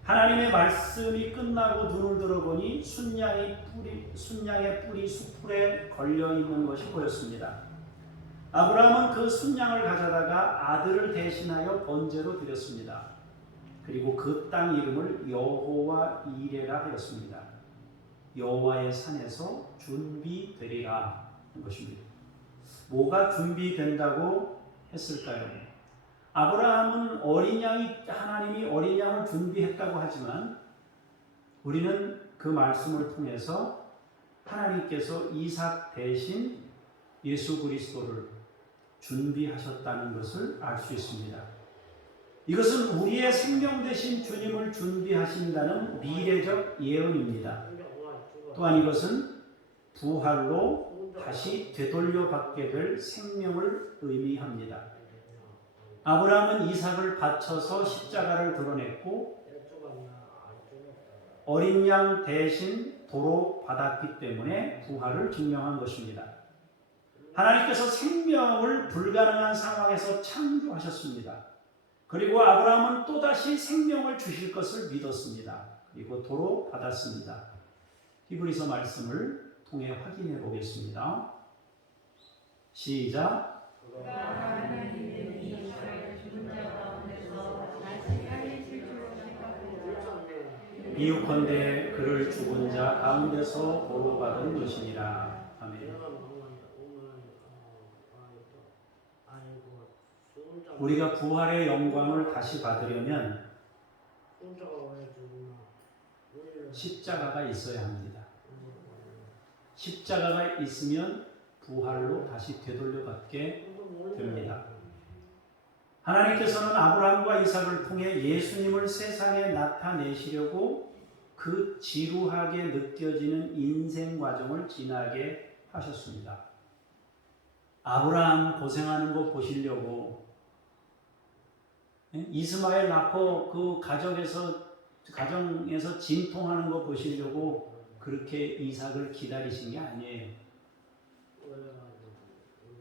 하나님의 말씀이 끝나고 눈을 들어보니 순양의 뿔이 수풀에 걸려 있는 것이 보였습니다. 아브라함은 그 순양을 가져다가 아들을 대신하여 번제로 드렸습니다. 그리고 그 땅 이름을 여호와 이레라 하였습니다. 여호와의 산에서 준비되리라 한 것입니다. 뭐가 준비된다고 했을까요? 아브라함은 하나님이 어린 양을 준비했다고 하지만 우리는 그 말씀을 통해서 하나님께서 이삭 대신 예수 그리스도를 준비하셨다는 것을 알 수 있습니다. 이것은 우리의 생명 되신 주님을 준비하신다는 미래적 예언입니다. 또한 이것은 부활로 다시 되돌려 받게 될 생명을 의미합니다. 아브라함은 이삭을 바쳐서 십자가를 드러냈고 어린 양 대신 도로 받았기 때문에 부활을 증명한 것입니다. 하나님께서 생명을 불가능한 상황에서 창조하셨습니다. 그리고 아브라함은 또다시 생명을 주실 것을 믿었습니다. 그리고 도로 받았습니다. 히브리서 말씀을 통해 확인해 보겠습니다. 시작. 이유컨대 그를 죽은 자 가운데서 도로 받은 것이니라. 아멘. 우리가 부활의 영광을 다시 받으려면 십자가가 있어야 합니다. 십자가가 있으면 부활로 다시 되돌려받게 됩니다. 하나님께서는 아브라함과 이삭을 통해 예수님을 세상에 나타내시려고 그 지루하게 느껴지는 인생 과정을 지나게 하셨습니다. 아브라함 고생하는 거 보시려고, 이스마엘 낳고 그 가정에서 진통하는 거 보시려고 그렇게 이삭을 기다리신 게 아니에요.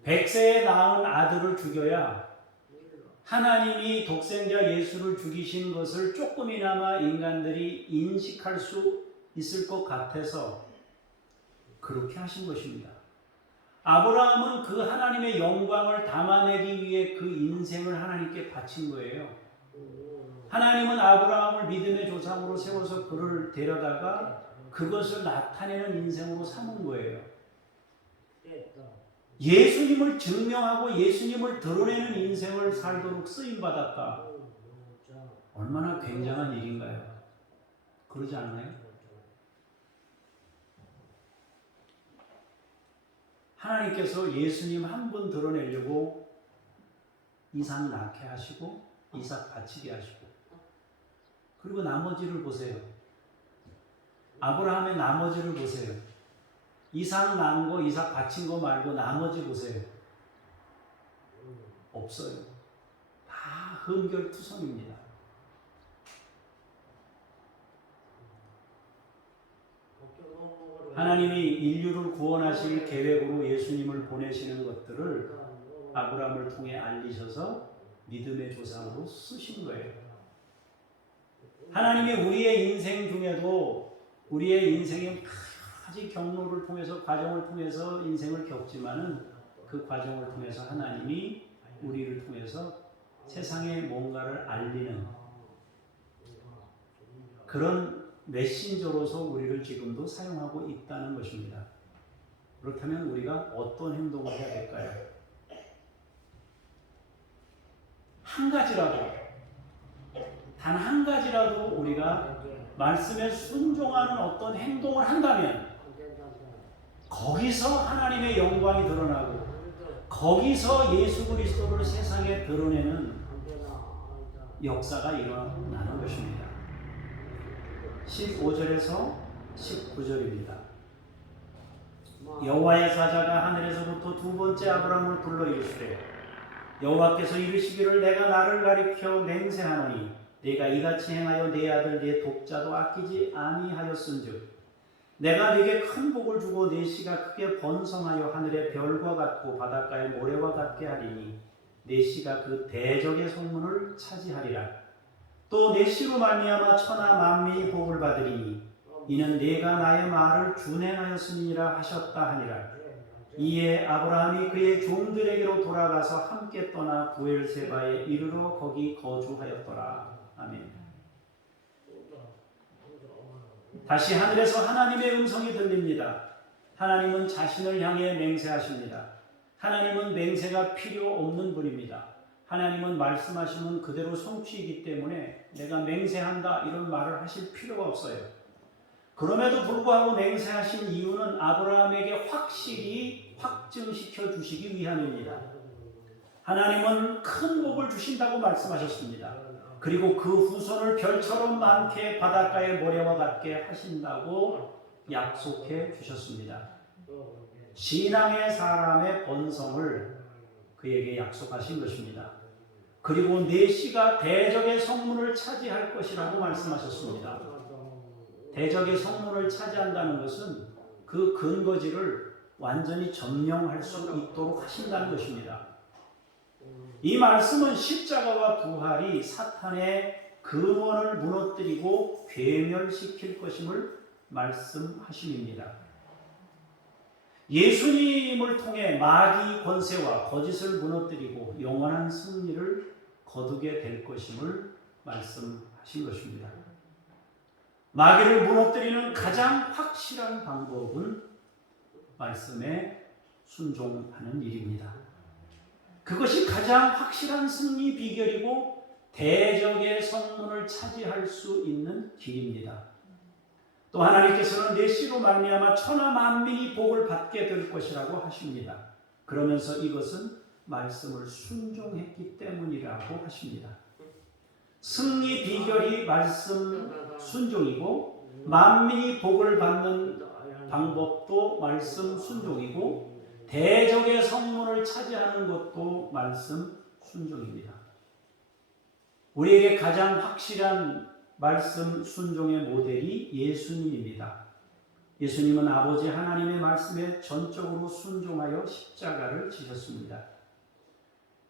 100세에 낳은 아들을 죽여야 하나님이 독생자 예수를 죽이신 것을 조금이나마 인간들이 인식할 수 있을 것 같아서 그렇게 하신 것입니다. 아브라함은 그 하나님의 영광을 담아내기 위해 그 인생을 하나님께 바친 거예요. 하나님은 아브라함을 믿음의 조상으로 세워서 그를 데려다가 그것을 나타내는 인생으로 삼은 거예요. 예수님을 증명하고 예수님을 드러내는 인생을 살도록 쓰임받았다. 얼마나 굉장한 일인가요? 그러지 않나요? 하나님께서 예수님 한 분 드러내려고 이삭 낳게 하시고 이삭 바치게 하시고, 그리고 나머지를 보세요. 아브라함의 나머지를 보세요. 이삭 낳은 거, 이삭 바친 거 말고 나머지 보세요. 없어요. 다 흠결투성입니다. 하나님이 인류를 구원하실 계획으로 예수님을 보내시는 것들을 아브라함을 통해 알리셔서 믿음의 조상으로 쓰신 거예요. 하나님이 우리의 인생 중에도 우리의 인생의 여러 가지 경로를 통해서, 과정을 통해서 인생을 겪지만은 그 과정을 통해서 하나님이 우리를 통해서 세상에 뭔가를 알리는 그런 메신저로서 우리를 지금도 사용하고 있다는 것입니다. 그렇다면 우리가 어떤 행동을 해야 될까요? 한 가지라도, 단 한 가지라도 우리가 말씀에 순종하는 어떤 행동을 한다면 거기서 하나님의 영광이 드러나고 거기서 예수 그리스도를 세상에 드러내는 역사가 일어나는 것입니다. 15절에서 19절입니다. 여호와의 사자가 하늘에서부터 두 번째 아브라함을 불러 이르시되 여호와께서 이르시기를 내가 나를 가리켜 맹세하노니 네가 이같이 행하여 네 아들 네 독자도 아끼지 아니하였은즉 내가 네게 큰 복을 주고 네 씨가 크게 번성하여 하늘의 별과 같고 바닷가의 모래와 같게 하리니 네 씨가 그 대적의 성문을 차지하리라. 또 내 씨로 말미암아 천하 만민이 복을 받으리니 이는 네가 나의 말을 준행하였음이니라 하셨다 하니라. 이에 아브라함이 그의 종들에게로 돌아가서 함께 떠나 부엘세바에 이르러 거기 거주하였더라. 아멘. 다시 하늘에서 하나님의 음성이 들립니다. 하나님은 자신을 향해 맹세하십니다. 하나님은 맹세가 필요 없는 분입니다. 하나님은 말씀하시면 그대로 성취이기 때문에 내가 맹세한다 이런 말을 하실 필요가 없어요. 그럼에도 불구하고 맹세하신 이유는 아브라함에게 확실히 확증시켜 주시기 위함입니다. 하나님은 큰 복을 주신다고 말씀하셨습니다. 그리고 그 후손을 별처럼 많게 바닷가의 모래와 같게 하신다고 약속해 주셨습니다. 신앙의 사람의 번성을 그에게 약속하신 것입니다. 그리고 네 씨가 대적의 성문을 차지할 것이라고 말씀하셨습니다. 대적의 성문을 차지한다는 것은 그 근거지를 완전히 점령할 수 있도록 하신다는 것입니다. 이 말씀은 십자가와 부활이 사탄의 근원을 무너뜨리고 괴멸시킬 것임을 말씀하심입니다. 예수님을 통해 마귀 권세와 거짓을 무너뜨리고 영원한 승리를 거두게 될 것임을 말씀하신 것입니다. 마귀를 무너뜨리는 가장 확실한 방법은 말씀에 순종하는 일입니다. 그것이 가장 확실한 승리 비결이고 대적의 성문을 차지할 수 있는 길입니다. 또 하나님께서는 내 씨로 말미암아 천하 만민이 복을 받게 될 것이라고 하십니다. 그러면서 이것은 말씀을 순종했기 때문이라고 하십니다. 승리 비결이 말씀 순종이고 만민이 복을 받는 방법도 말씀 순종이고 대적의 성문을 차지하는 것도 말씀 순종입니다. 우리에게 가장 확실한 말씀 순종의 모델이 예수님입니다. 예수님은 아버지 하나님의 말씀에 전적으로 순종하여 십자가를 지셨습니다.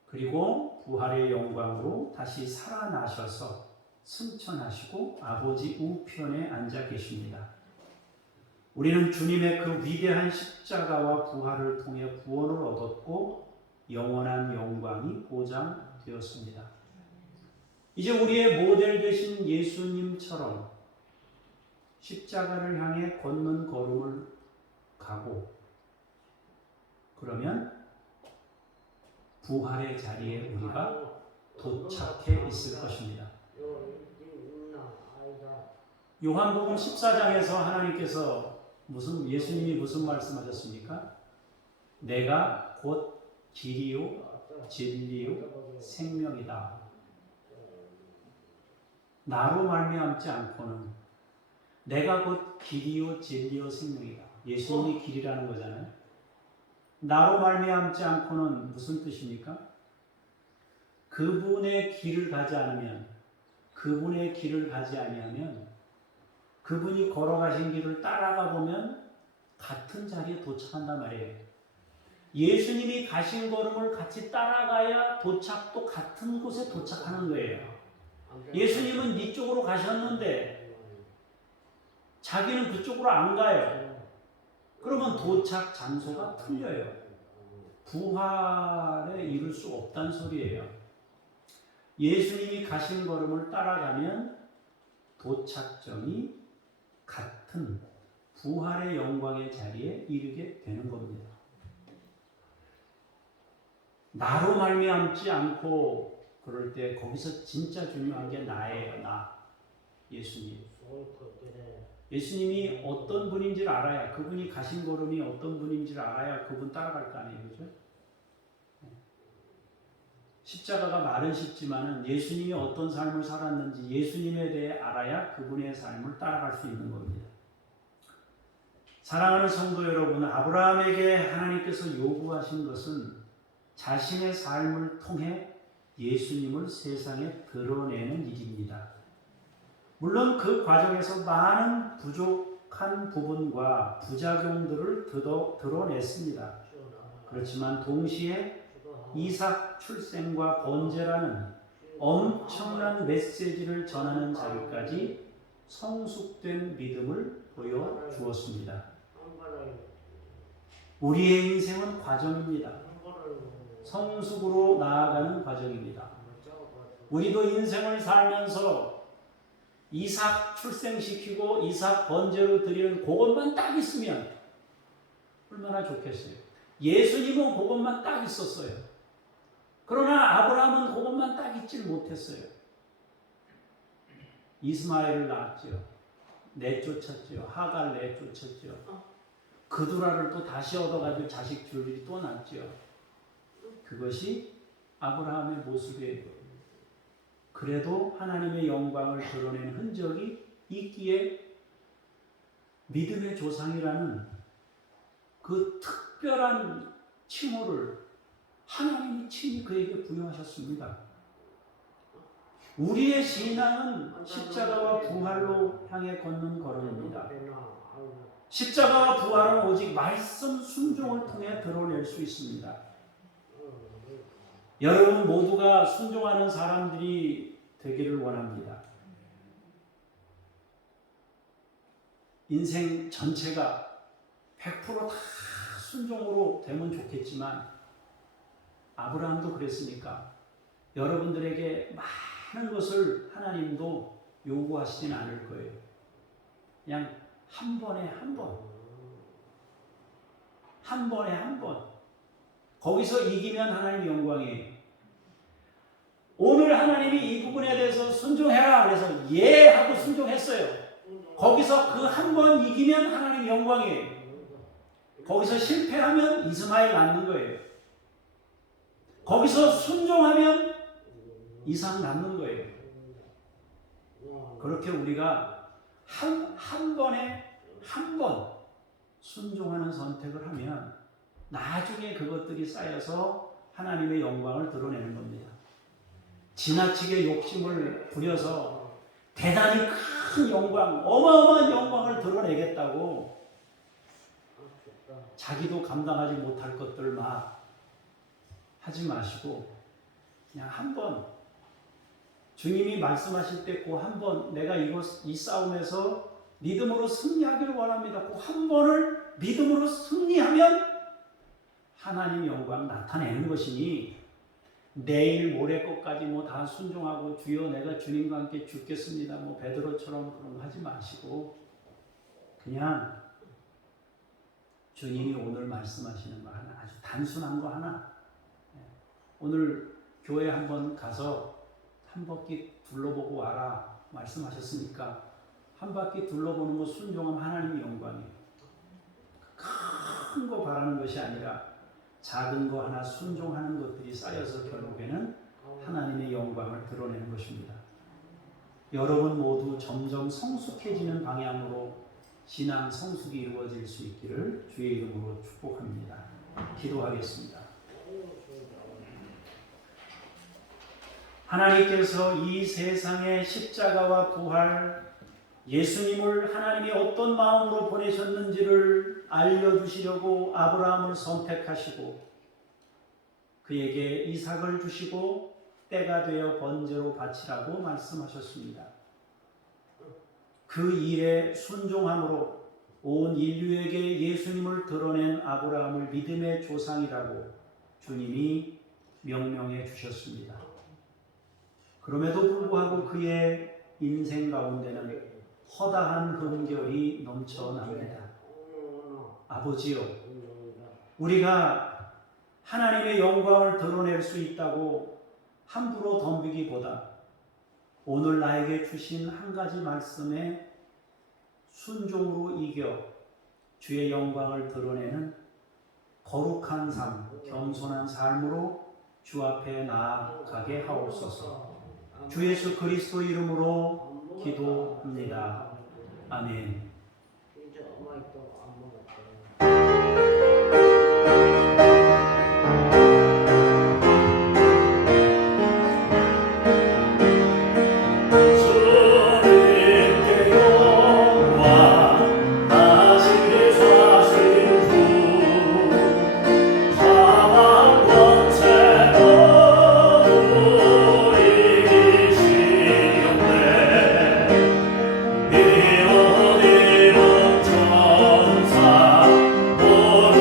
그리고 부활의 영광으로 다시 살아나셔서 승천하시고 아버지 우편에 앉아 계십니다. 우리는 주님의 그 위대한 십자가와 부활을 통해 구원을 얻었고 영원한 영광이 보장되었습니다. 이제 우리의 모델 되신 예수님처럼 십자가를 향해 걷는 걸음을 가고 그러면 부활의 자리에 우리가 도착해 있을 것입니다. 요한복음 14장에서 하나님께서 예수님이 무슨 말씀하셨습니까? 내가 곧 길이요 진리요 생명이다. 나로 말미암지 않고는 내가 곧 길이요 진리요 생명이다. 예수님이 길이라는 거잖아요. 나로 말미암지 않고는 무슨 뜻입니까? 그분의 길을 가지 않으면 그분의 길을 가지 아니하면 그분이 걸어가신 길을 따라가 보면 같은 자리에 도착한단 말이에요. 예수님이 가신 걸음을 같이 따라가야 도착도 같은 곳에 도착하는 거예요. 예수님은 이쪽으로 가셨는데 자기는 그쪽으로 안 가요. 그러면 도착 장소가 틀려요. 부활에 이룰 수 없다는 소리예요. 예수님이 가신 걸음을 따라가면 도착점이 같은 부활의 영광의 자리에 이르게 되는 겁니다. 나로 말미암지 않고 그럴 때 거기서 진짜 중요한 게 나예요. 나. 예수님. 예수님이 어떤 분인지를 알아야 그분이 가신 걸음이 어떤 분인지를 알아야 그분 따라갈 거 아니에요. 그죠? 십자가가 말은 쉽지만은 예수님이 어떤 삶을 살았는지 예수님에 대해 알아야 그분의 삶을 따라갈 수 있는 겁니다. 사랑하는 성도 여러분, 아브라함에게 하나님께서 요구하신 것은 자신의 삶을 통해 예수님을 세상에 드러내는 일입니다. 물론 그 과정에서 많은 부족한 부분과 부작용들을 드러냈습니다. 그렇지만 동시에 이삭 출생과 번제라는 엄청난 메시지를 전하는 자리까지 성숙된 믿음을 보여주었습니다. 우리의 인생은 과정입니다. 성숙으로 나아가는 과정입니다. 우리도 인생을 살면서 이삭 출생시키고 이삭 번제로 드리는 그것만 딱 있으면 얼마나 좋겠어요. 예수님은 그것만 딱 있었어요. 그러나 아브라함은 그것만 딱 있질 못했어요. 이스마엘을 낳았죠. 내쫓았죠. 하갈 내쫓았죠. 그두라를 또 다시 얻어가지고 자식 줄들이 또 낳았죠. 그것이 아브라함의 모습이에요. 그래도 하나님의 영광을 드러낸 흔적이 있기에 믿음의 조상이라는 그 특별한 칭호를 하나님이 친히 그에게 부여하셨습니다. 우리의 신앙은 십자가와 부활로 향해 걷는 걸음입니다. 십자가와 부활은 오직 말씀 순종을 통해 드러낼 수 있습니다. 여러분 모두가 순종하는 사람들이 되기를 원합니다. 인생 전체가 100% 다 순종으로 되면 좋겠지만 아브라함도 그랬으니까 여러분들에게 많은 것을 하나님도 요구하시진 않을 거예요. 그냥 한 번에 한 번, 한 번에 한 번. 거기서 이기면 하나님 영광이에요. 오늘 하나님이 이 부분에 대해서 순종해라 그래서 예 하고 순종했어요. 거기서 그 한 번 이기면 하나님 영광이에요. 거기서 실패하면 이스마엘 낳는 거예요. 거기서 순종하면 이삭 낳는 거예요. 그렇게 우리가 한 번에 한 번 순종하는 선택을 하면 나중에 그것들이 쌓여서 하나님의 영광을 드러내는 겁니다. 지나치게 욕심을 부려서 대단히 큰 영광, 어마어마한 영광을 드러내겠다고 자기도 감당하지 못할 것들 막 하지 마시고 그냥 한 번 주님이 말씀하실 때 그 한 번 내가 이 싸움에서 믿음으로 승리하기를 원합니다. 그 한 번을 믿음으로 승리하면 하나님 영광 나타내는 것이니 내일 모레 것까지 뭐 다 순종하고 주여 내가 주님과 함께 죽겠습니다. 뭐 베드로처럼 그런 거 하지 마시고 그냥 주님이 오늘 말씀하시는 거 하나 아주 단순한 거 하나 오늘 교회 한번 가서 한 바퀴 둘러보고 와라 말씀하셨으니까 한 바퀴 둘러보는 거 순종하면 하나님의 영광이에요. 큰 거 바라는 것이 아니라 작은 거 하나 순종하는 것들이 쌓여서 결국에는 하나님의 영광을 드러내는 것입니다. 여러분 모두 점점 성숙해지는 방향으로 신앙 성숙이 이루어질 수 있기를 주의 이름으로 축복합니다. 기도하겠습니다. 하나님께서 이 세상의 십자가와 부활, 예수님을 하나님이 어떤 마음으로 보내셨는지를 알려주시려고 아브라함을 선택하시고 그에게 이삭을 주시고 때가 되어 번제로 바치라고 말씀하셨습니다. 그 일에 순종함으로 온 인류에게 예수님을 드러낸 아브라함을 믿음의 조상이라고 주님이 명명해 주셨습니다. 그럼에도 불구하고 그의 인생 가운데는 허다한 금결이 넘쳐납니다. 아버지요, 우리가 하나님의 영광을 드러낼 수 있다고 함부로 덤비기보다 오늘 나에게 주신 한 가지 말씀에 순종으로 이겨 주의 영광을 드러내는 거룩한 삶, 겸손한 삶으로 주 앞에 나아가게 하옵소서. 주 예수 그리스도 이름으로 기도합니다. 아멘. 오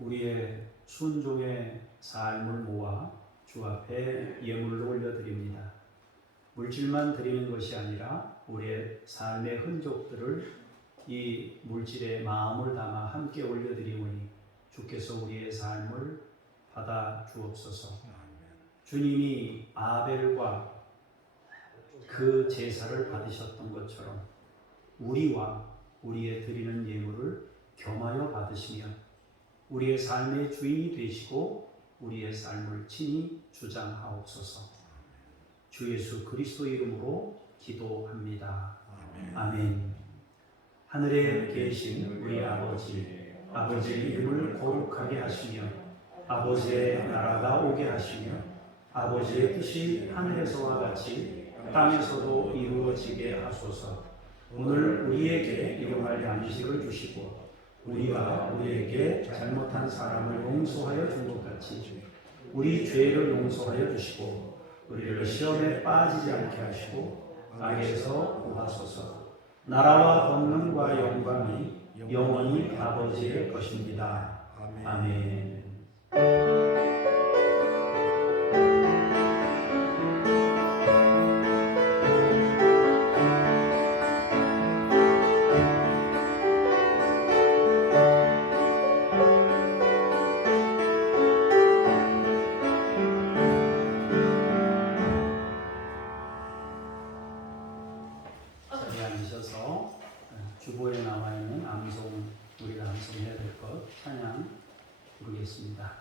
우리의 순종의 삶을 모아 주 앞에 예물로 올려드립니다. 물질만 드리는 것이 아니라 우리의 삶의 흔적들을 이 물질에 마음을 담아 함께 올려드리오니 주께서 우리의 삶을 받아 주옵소서. 주님이 아벨과 그 제사를 받으셨던 것처럼 우리와 우리의 드리는 예물을 겸하여 받으시며 우리의 삶의 주인이 되시고 우리의 삶을 친히 주장하옵소서. 주 예수 그리스도 이름으로 기도합니다. 아멘. 하늘에 계신 우리 아버지, 아버지의 이름을 거룩하게 하시며 아버지의 나라가 오게 하시며 아버지의 뜻이 하늘에서와 같이 땅에서도 이루어지게 하소서. 오늘 우리에게 일용할 양식을 주시고 우리가 우리에게 잘못한 사람을 용서하여 준 것 같이 우리 죄를 용서하여 주시고 우리를 시험에 빠지지 않게 하시고 악에서 구하소서. 나라와 권능과 영광이 영원히 아버지의 것입니다. 아멘. 자리에 앉으셔서 주보에 나와 있는 암송, 우리가 암송해야 될 것 찬양 부르겠습니다.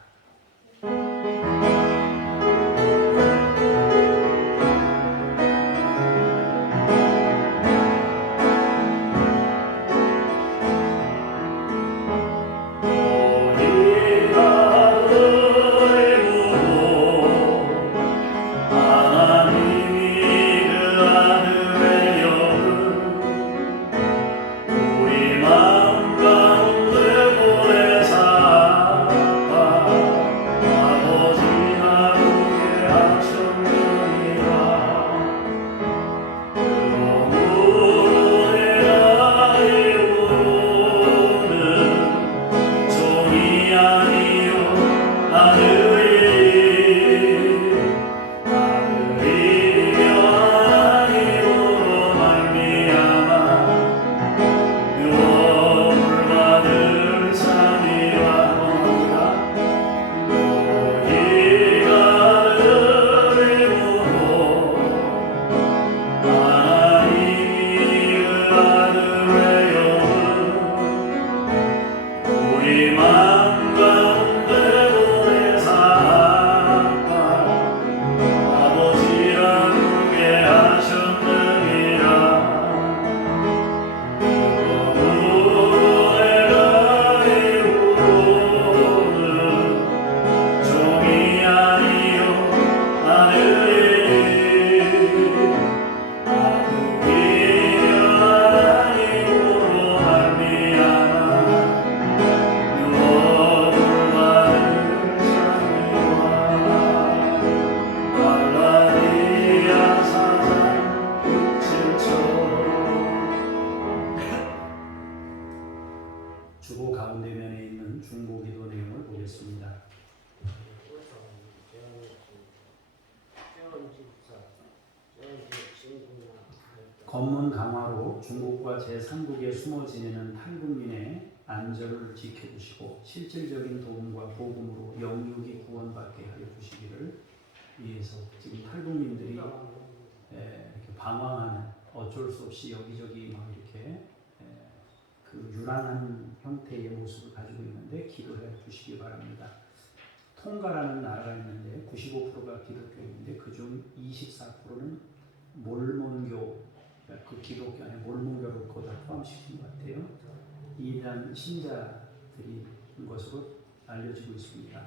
주보 가운데 면에 있는 중보기도 내용을 보겠습니다. 검문 강화로 중국과 제3국에 숨어 지내는 탈북민의 안전을 지켜주시고 실질적인 도움과 복음으로 영육이 구원받게 하여 주시기를 위해서 지금 탈북민들이 이렇게 방황하는, 어쩔 수 없이 여기저기 막 이렇게 그 유난한 형태의 모습을 가지고 있는데 기도해 주시기 바랍니다. 통가라는 나라가 있는데 95%가 기독교인인데 그중 24%는 몰몬교, 그 기독교 안에 몰몬교를 거기다 포함시킨 것 같아요. 이란 신자들이 것으로 알려지고 있습니다.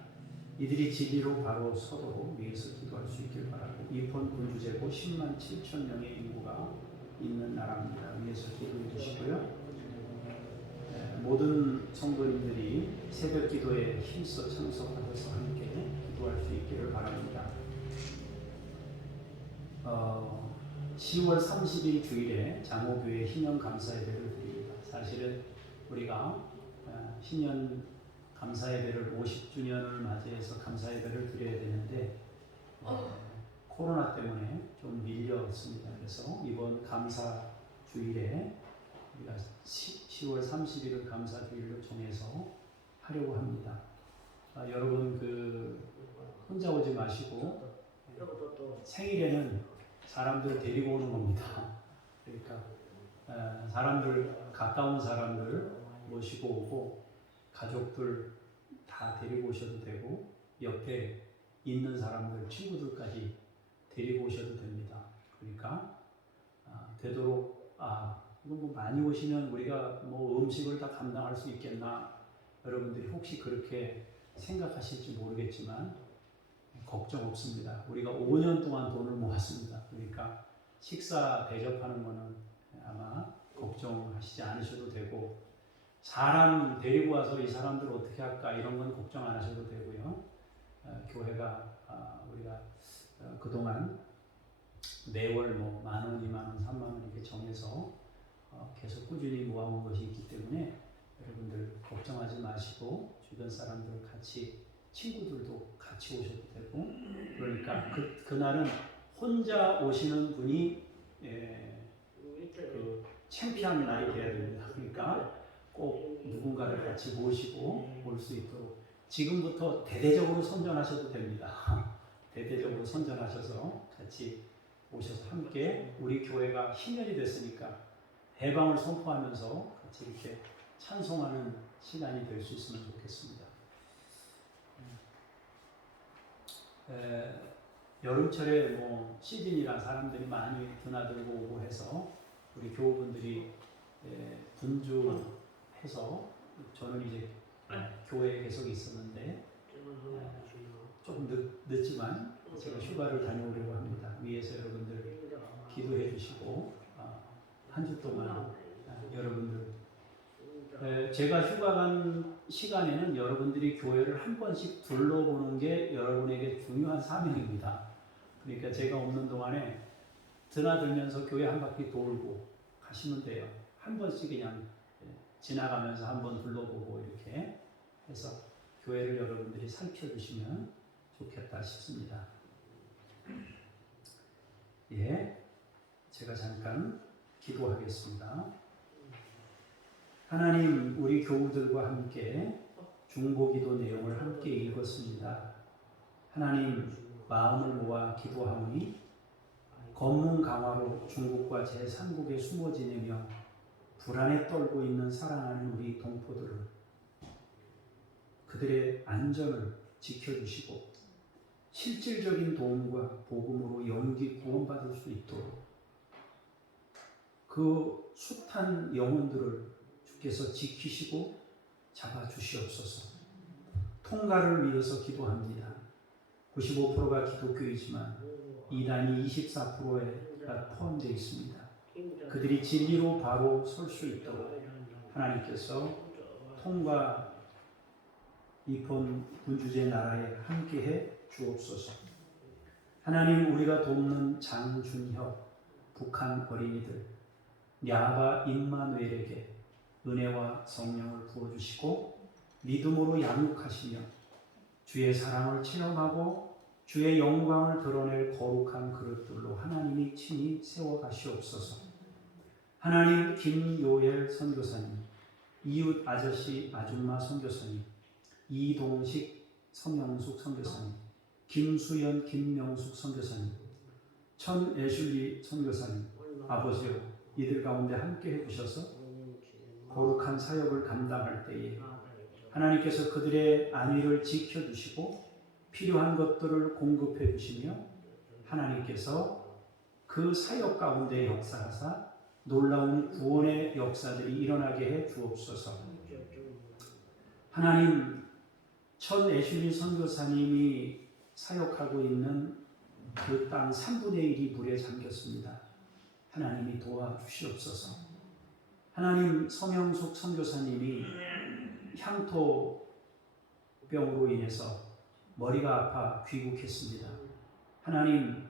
이들이 진리로 바로 서도록 위해서 기도할 수 있길 바라고, 이폰 군주제고 10만 7천 명의 인구가 있는 나라입니다. 위해서 기도해 주시고요. 모든 성도님들이 새벽 기도에 힘써 참석하셔서 함께 기도할 수 있기를 바랍니다. 10월 30일 주일에 장호교회 희년 감사 예배를 드립니다. 사실은 우리가 희년 감사예배를 50주년을 맞이해서 감사예배를 드려야 되는데 코로나 때문에 좀 밀렸습니다. 그래서 이번 감사 주일에 우리가 10월 30일을 감사 주일로 정해서 하려고 합니다. 여러분 혼자 오지 마시고 생일에는 사람들 데리고 오는 겁니다. 그러니까 가까운 사람들 모시고 오고 가족들 다 데리고 오셔도 되고 옆에 있는 사람들 친구들까지 데리고 오셔도 됩니다. 그러니까 되도록 이거 뭐 많이 오시면 우리가 뭐 음식을 다 감당할 수 있겠나 여러분들이 혹시 그렇게 생각하실지 모르겠지만 걱정 없습니다. 우리가 5년 동안 돈을 모았습니다. 그러니까 식사 대접하는 거는 아마 걱정하시지 않으셔도 되고 사람 데리고 와서 이 사람들 어떻게 할까 이런 건 걱정 안 하셔도 되고요. 교회가 우리가 그동안 매월 뭐 10,000원, 20,000원, 30,000원 이렇게 정해서 계속 꾸준히 모아온 것이 있기 때문에 여러분들 걱정하지 마시고 주변 사람들 같이 친구들도 같이 오셔도 되고 그러니까 그날은 혼자 오시는 분이 창피한 날이 돼야 됩니다. 그러니까 꼭 누군가를 같이 모시고 올 수 있도록 지금부터 대대적으로 선전하셔도 됩니다. 대대적으로 선전하셔서 같이 오셔서 함께 우리 교회가 10년이 됐으니까 해방을 선포하면서 같이 이렇게 찬송하는 시간이 될 수 있으면 좋겠습니다. 여름철에 뭐 시즌이라 사람들이 많이 드나들고 오고 해서 우리 교우분들이 분주해서 저는 이제 교회에 계속 있었는데 조금 늦지만 제가 휴가를 다녀오려고 합니다. 위에서 여러분들 기도해 주시고 한 주 동안 여러분들 제가 휴가 간 시간에는 여러분들이 교회를 한 번씩 둘러보는 게 여러분에게 중요한 사명입니다. 그러니까 제가 없는 동안에 드나들면서 교회 한 바퀴 돌고 가시면 돼요. 한 번씩 그냥 지나가면서 한번 둘러보고 이렇게 해서 교회를 여러분들이 살펴주시면 좋겠다 싶습니다. 제가 잠깐 기도하겠습니다. 하나님, 우리 교우들과 함께 중보기도 내용을 함께 읽었습니다. 하나님, 마음을 모아 기도하오니 검문 강화로 중국과 제3국에 숨어 지내며 불안에 떨고 있는 사랑하는 우리 동포들을 그들의 안전을 지켜주시고 실질적인 도움과 복음으로 영원히 구원받을 수 있도록 그 숱한 영혼들을 주께서 지키시고 잡아주시옵소서. 통과를 위해서 기도합니다. 95%가 기독교이지만 이단이 24%가 포함되어 있습니다. 그들이 진리로 바로 설 수 있도록 하나님께서 통과 이폰 군주제 나라에 함께해 주옵소서. 하나님, 우리가 돕는 장준혁 북한 어린이들 야바 임마누엘에게 은혜와 성령을 부어주시고 믿음으로 양육하시며 주의 사랑을 체험하고 주의 영광을 드러낼 거룩한 그릇들로 하나님이 친히 세워가시옵소서. 하나님, 김요엘 선교사님, 이웃 아저씨 아줌마 선교사님, 이동식 서명숙 선교사님, 김수연 김명숙 선교사님, 천애슐리 선교사님, 아버지여 이들 가운데 함께 해주셔서 거룩한 사역을 감당할 때에 하나님께서 그들의 안위를 지켜주시고 필요한 것들을 공급해 주시며 하나님께서 그 사역 가운데 역사하사 놀라운 구원의 역사들이 일어나게 해 주옵소서. 하나님, 천애슐리 선교사님이 사역하고 있는 그 땅 3분의 1이 물에 잠겼습니다. 하나님이 도와주시옵소서. 하나님, 서명숙 선교사님이 향토병으로 인해서 머리가 아파 귀국했습니다. 하나님,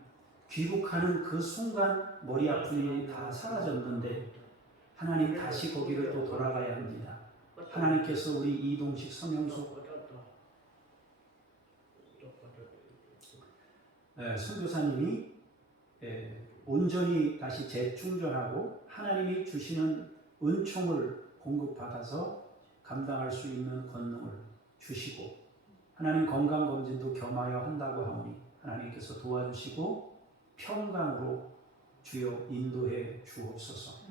귀국하는 그 순간 머리 아픔이 다 사라졌는데 하나님 다시 거기를 또 돌아가야 합니다. 하나님께서 우리 이동식 성형수 선교사님이 온전히 다시 재충전하고 하나님이 주시는 은총을 공급받아서 감당할 수 있는 권능을 주시고 하나님 건강검진도 겸하여 한다고 하오니 하나님께서 도와주시고 평강으로 주여 인도해 주옵소서.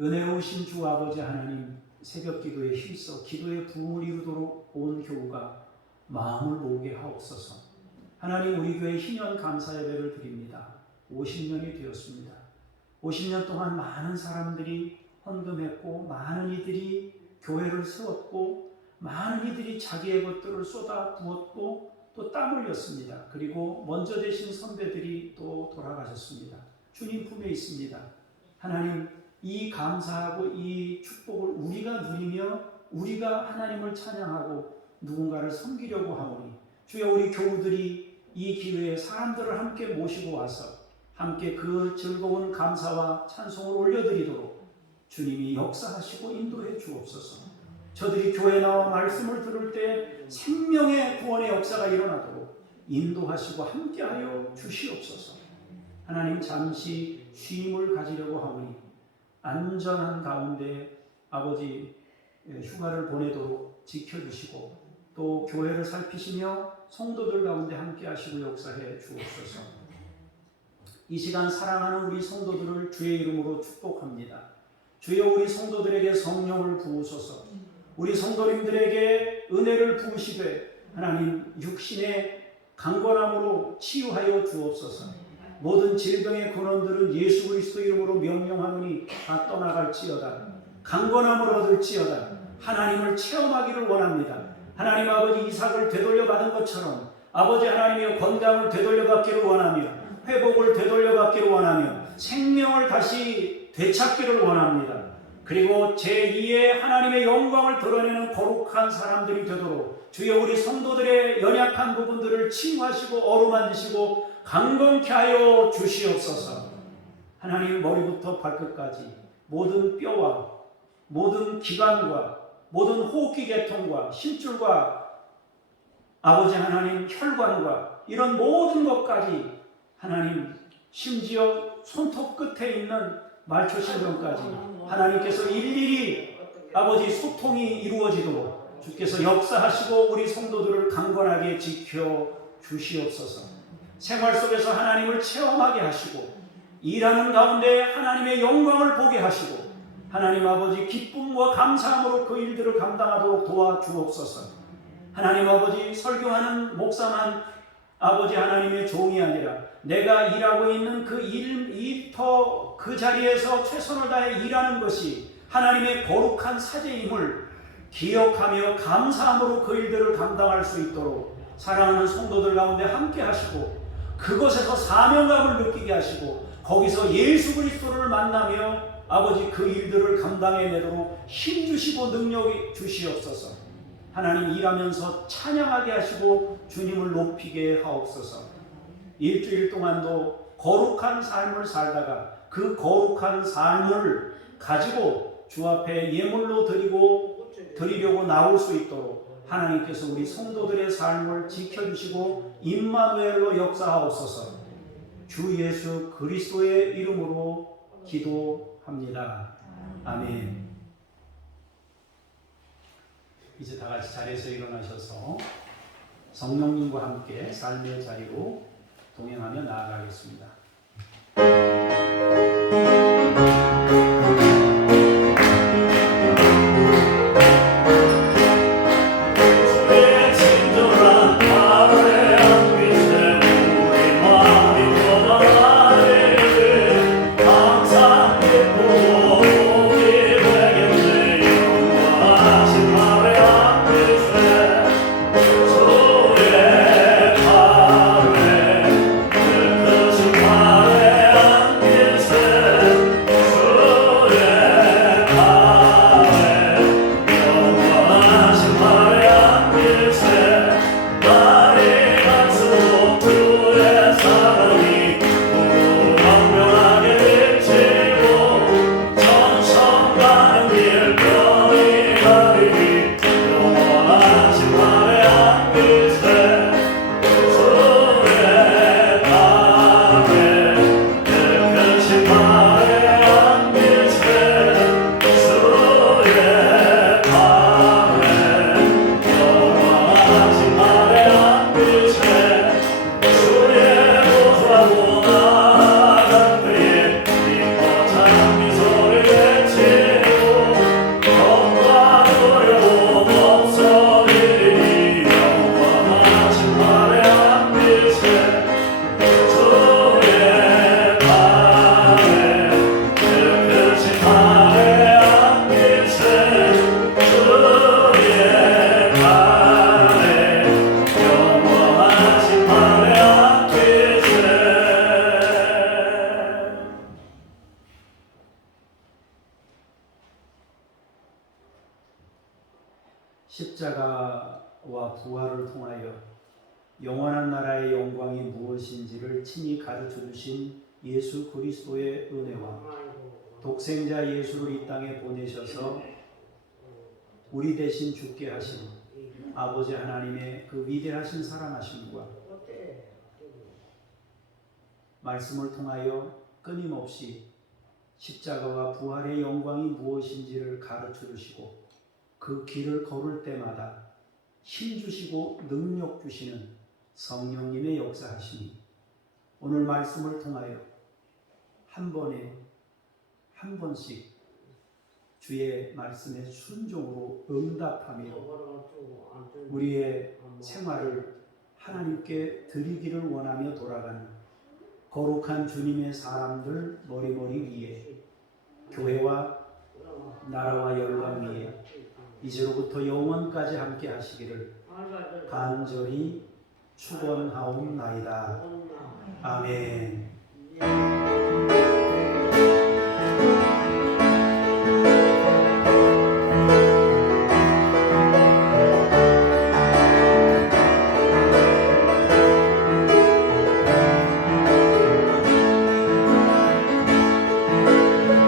은혜로우신 주 아버지 하나님, 새벽 기도에 힘써 기도의 부흥을 이루도록 온 교우가 마음을 모으게 하옵소서. 하나님, 우리 교회 희년 감사 예배를 드립니다. 50년이 되었습니다. 50년 동안 많은 사람들이 헌금했고 많은 이들이 교회를 세웠고 많은 이들이 자기의 것들을 쏟아 부었고 또 땀 흘렸습니다. 그리고 먼저 되신 선배들이 또 돌아가셨습니다. 주님 품에 있습니다. 하나님, 이 감사하고 이 축복을 우리가 누리며 우리가 하나님을 찬양하고 누군가를 섬기려고 하오니 주여, 우리 교우들이 이 기회에 사람들을 함께 모시고 와서 함께 그 즐거운 감사와 찬송을 올려드리도록 주님이 역사하시고 인도해 주옵소서. 저들이 교회에 나와 말씀을 들을 때 생명의 구원의 역사가 일어나도록 인도하시고 함께하여 주시옵소서. 하나님, 잠시 쉼을 가지려고 하오니 안전한 가운데 아버지 휴가를 보내도록 지켜주시고 또 교회를 살피시며 성도들 가운데 함께하시고 역사해 주옵소서. 이 시간 사랑하는 우리 성도들을 주의 이름으로 축복합니다. 주여, 우리 성도들에게 성령을 부으소서. 우리 성도님들에게 은혜를 부으시되 하나님, 육신의 강건함으로 치유하여 주옵소서. 모든 질병의 근원들은 예수 그리스도 이름으로 명령하노니 다 떠나갈지어다. 강건함을 얻을지어다. 하나님을 체험하기를 원합니다. 하나님 아버지, 이삭을 되돌려받은 것처럼 아버지 하나님의 건강을 되돌려받기를 원하며 회복을 되돌려받기를 원하며 생명을 다시 되찾기를 원합니다. 그리고 제2의 하나님의 영광을 드러내는 거룩한 사람들이 되도록 주여, 우리 성도들의 연약한 부분들을 치유하시고 어루만지시고 강건케 하여 주시옵소서. 하나님, 머리부터 발끝까지 모든 뼈와 모든 기관과 모든 호흡기 계통과 심줄과 아버지 하나님 혈관과 이런 모든 것까지 하나님, 심지어 손톱 끝에 있는 말초신경까지 하나님께서 일일이 아버지 소통이 이루어지도록 주께서 역사하시고 우리 성도들을 강건하게 지켜 주시옵소서. 생활 속에서 하나님을 체험하게 하시고 일하는 가운데 하나님의 영광을 보게 하시고 하나님 아버지 기쁨과 감사함으로 그 일들을 감당하도록 도와주옵소서. 하나님 아버지, 설교하는 목사만 아버지 하나님의 종이 아니라 내가 일하고 있는 그 일터 그 자리에서 최선을 다해 일하는 것이 하나님의 거룩한 사제임을 기억하며 감사함으로 그 일들을 감당할 수 있도록 사랑하는 성도들 가운데 함께 하시고 그곳에서 사명감을 느끼게 하시고 거기서 예수 그리스도를 만나며 아버지 그 일들을 감당해내도록 힘주시고 능력 주시옵소서. 하나님, 일하면서 찬양하게 하시고 주님을 높이게 하옵소서. 일주일 동안도 거룩한 삶을 살다가 그 거룩한 삶을 가지고 주 앞에 예물로 드리려고 나올 수 있도록 하나님께서 우리 성도들의 삶을 지켜주시고 임마누엘로 역사하옵소서. 주 예수 그리스도의 이름으로 기도합니다. 아멘. 이제 다 같이 자리에서 일어나셔서 성령님과 함께 삶의 자리로 동행하며 나아가겠습니다. 십자가와 부활을 통하여 영원한 나라의 영광이 무엇인지를 친히 가르쳐 주신 예수 그리스도의 은혜와 독생자 예수를 이 땅에 보내셔서 우리 대신 죽게 하신 아버지 하나님의 그 위대하신 사랑하심과 말씀을 통하여 끊임없이 십자가와 부활의 영광이 무엇인지를 가르쳐 주시고 그 길을 걸을 때마다 힘 주시고 능력 주시는 성령님의 역사하심이 오늘 말씀을 통하여 한 번에 한 번씩 주의 말씀에 순종으로 응답하며 우리의 생활을 하나님께 드리기를 원하며 돌아가는 거룩한 주님의 사람들 머리머리 위에 교회와 나라와 영광 위에 이제로부터 영원까지 함께 하시기를 간절히 축원하옵나이다. 아멘.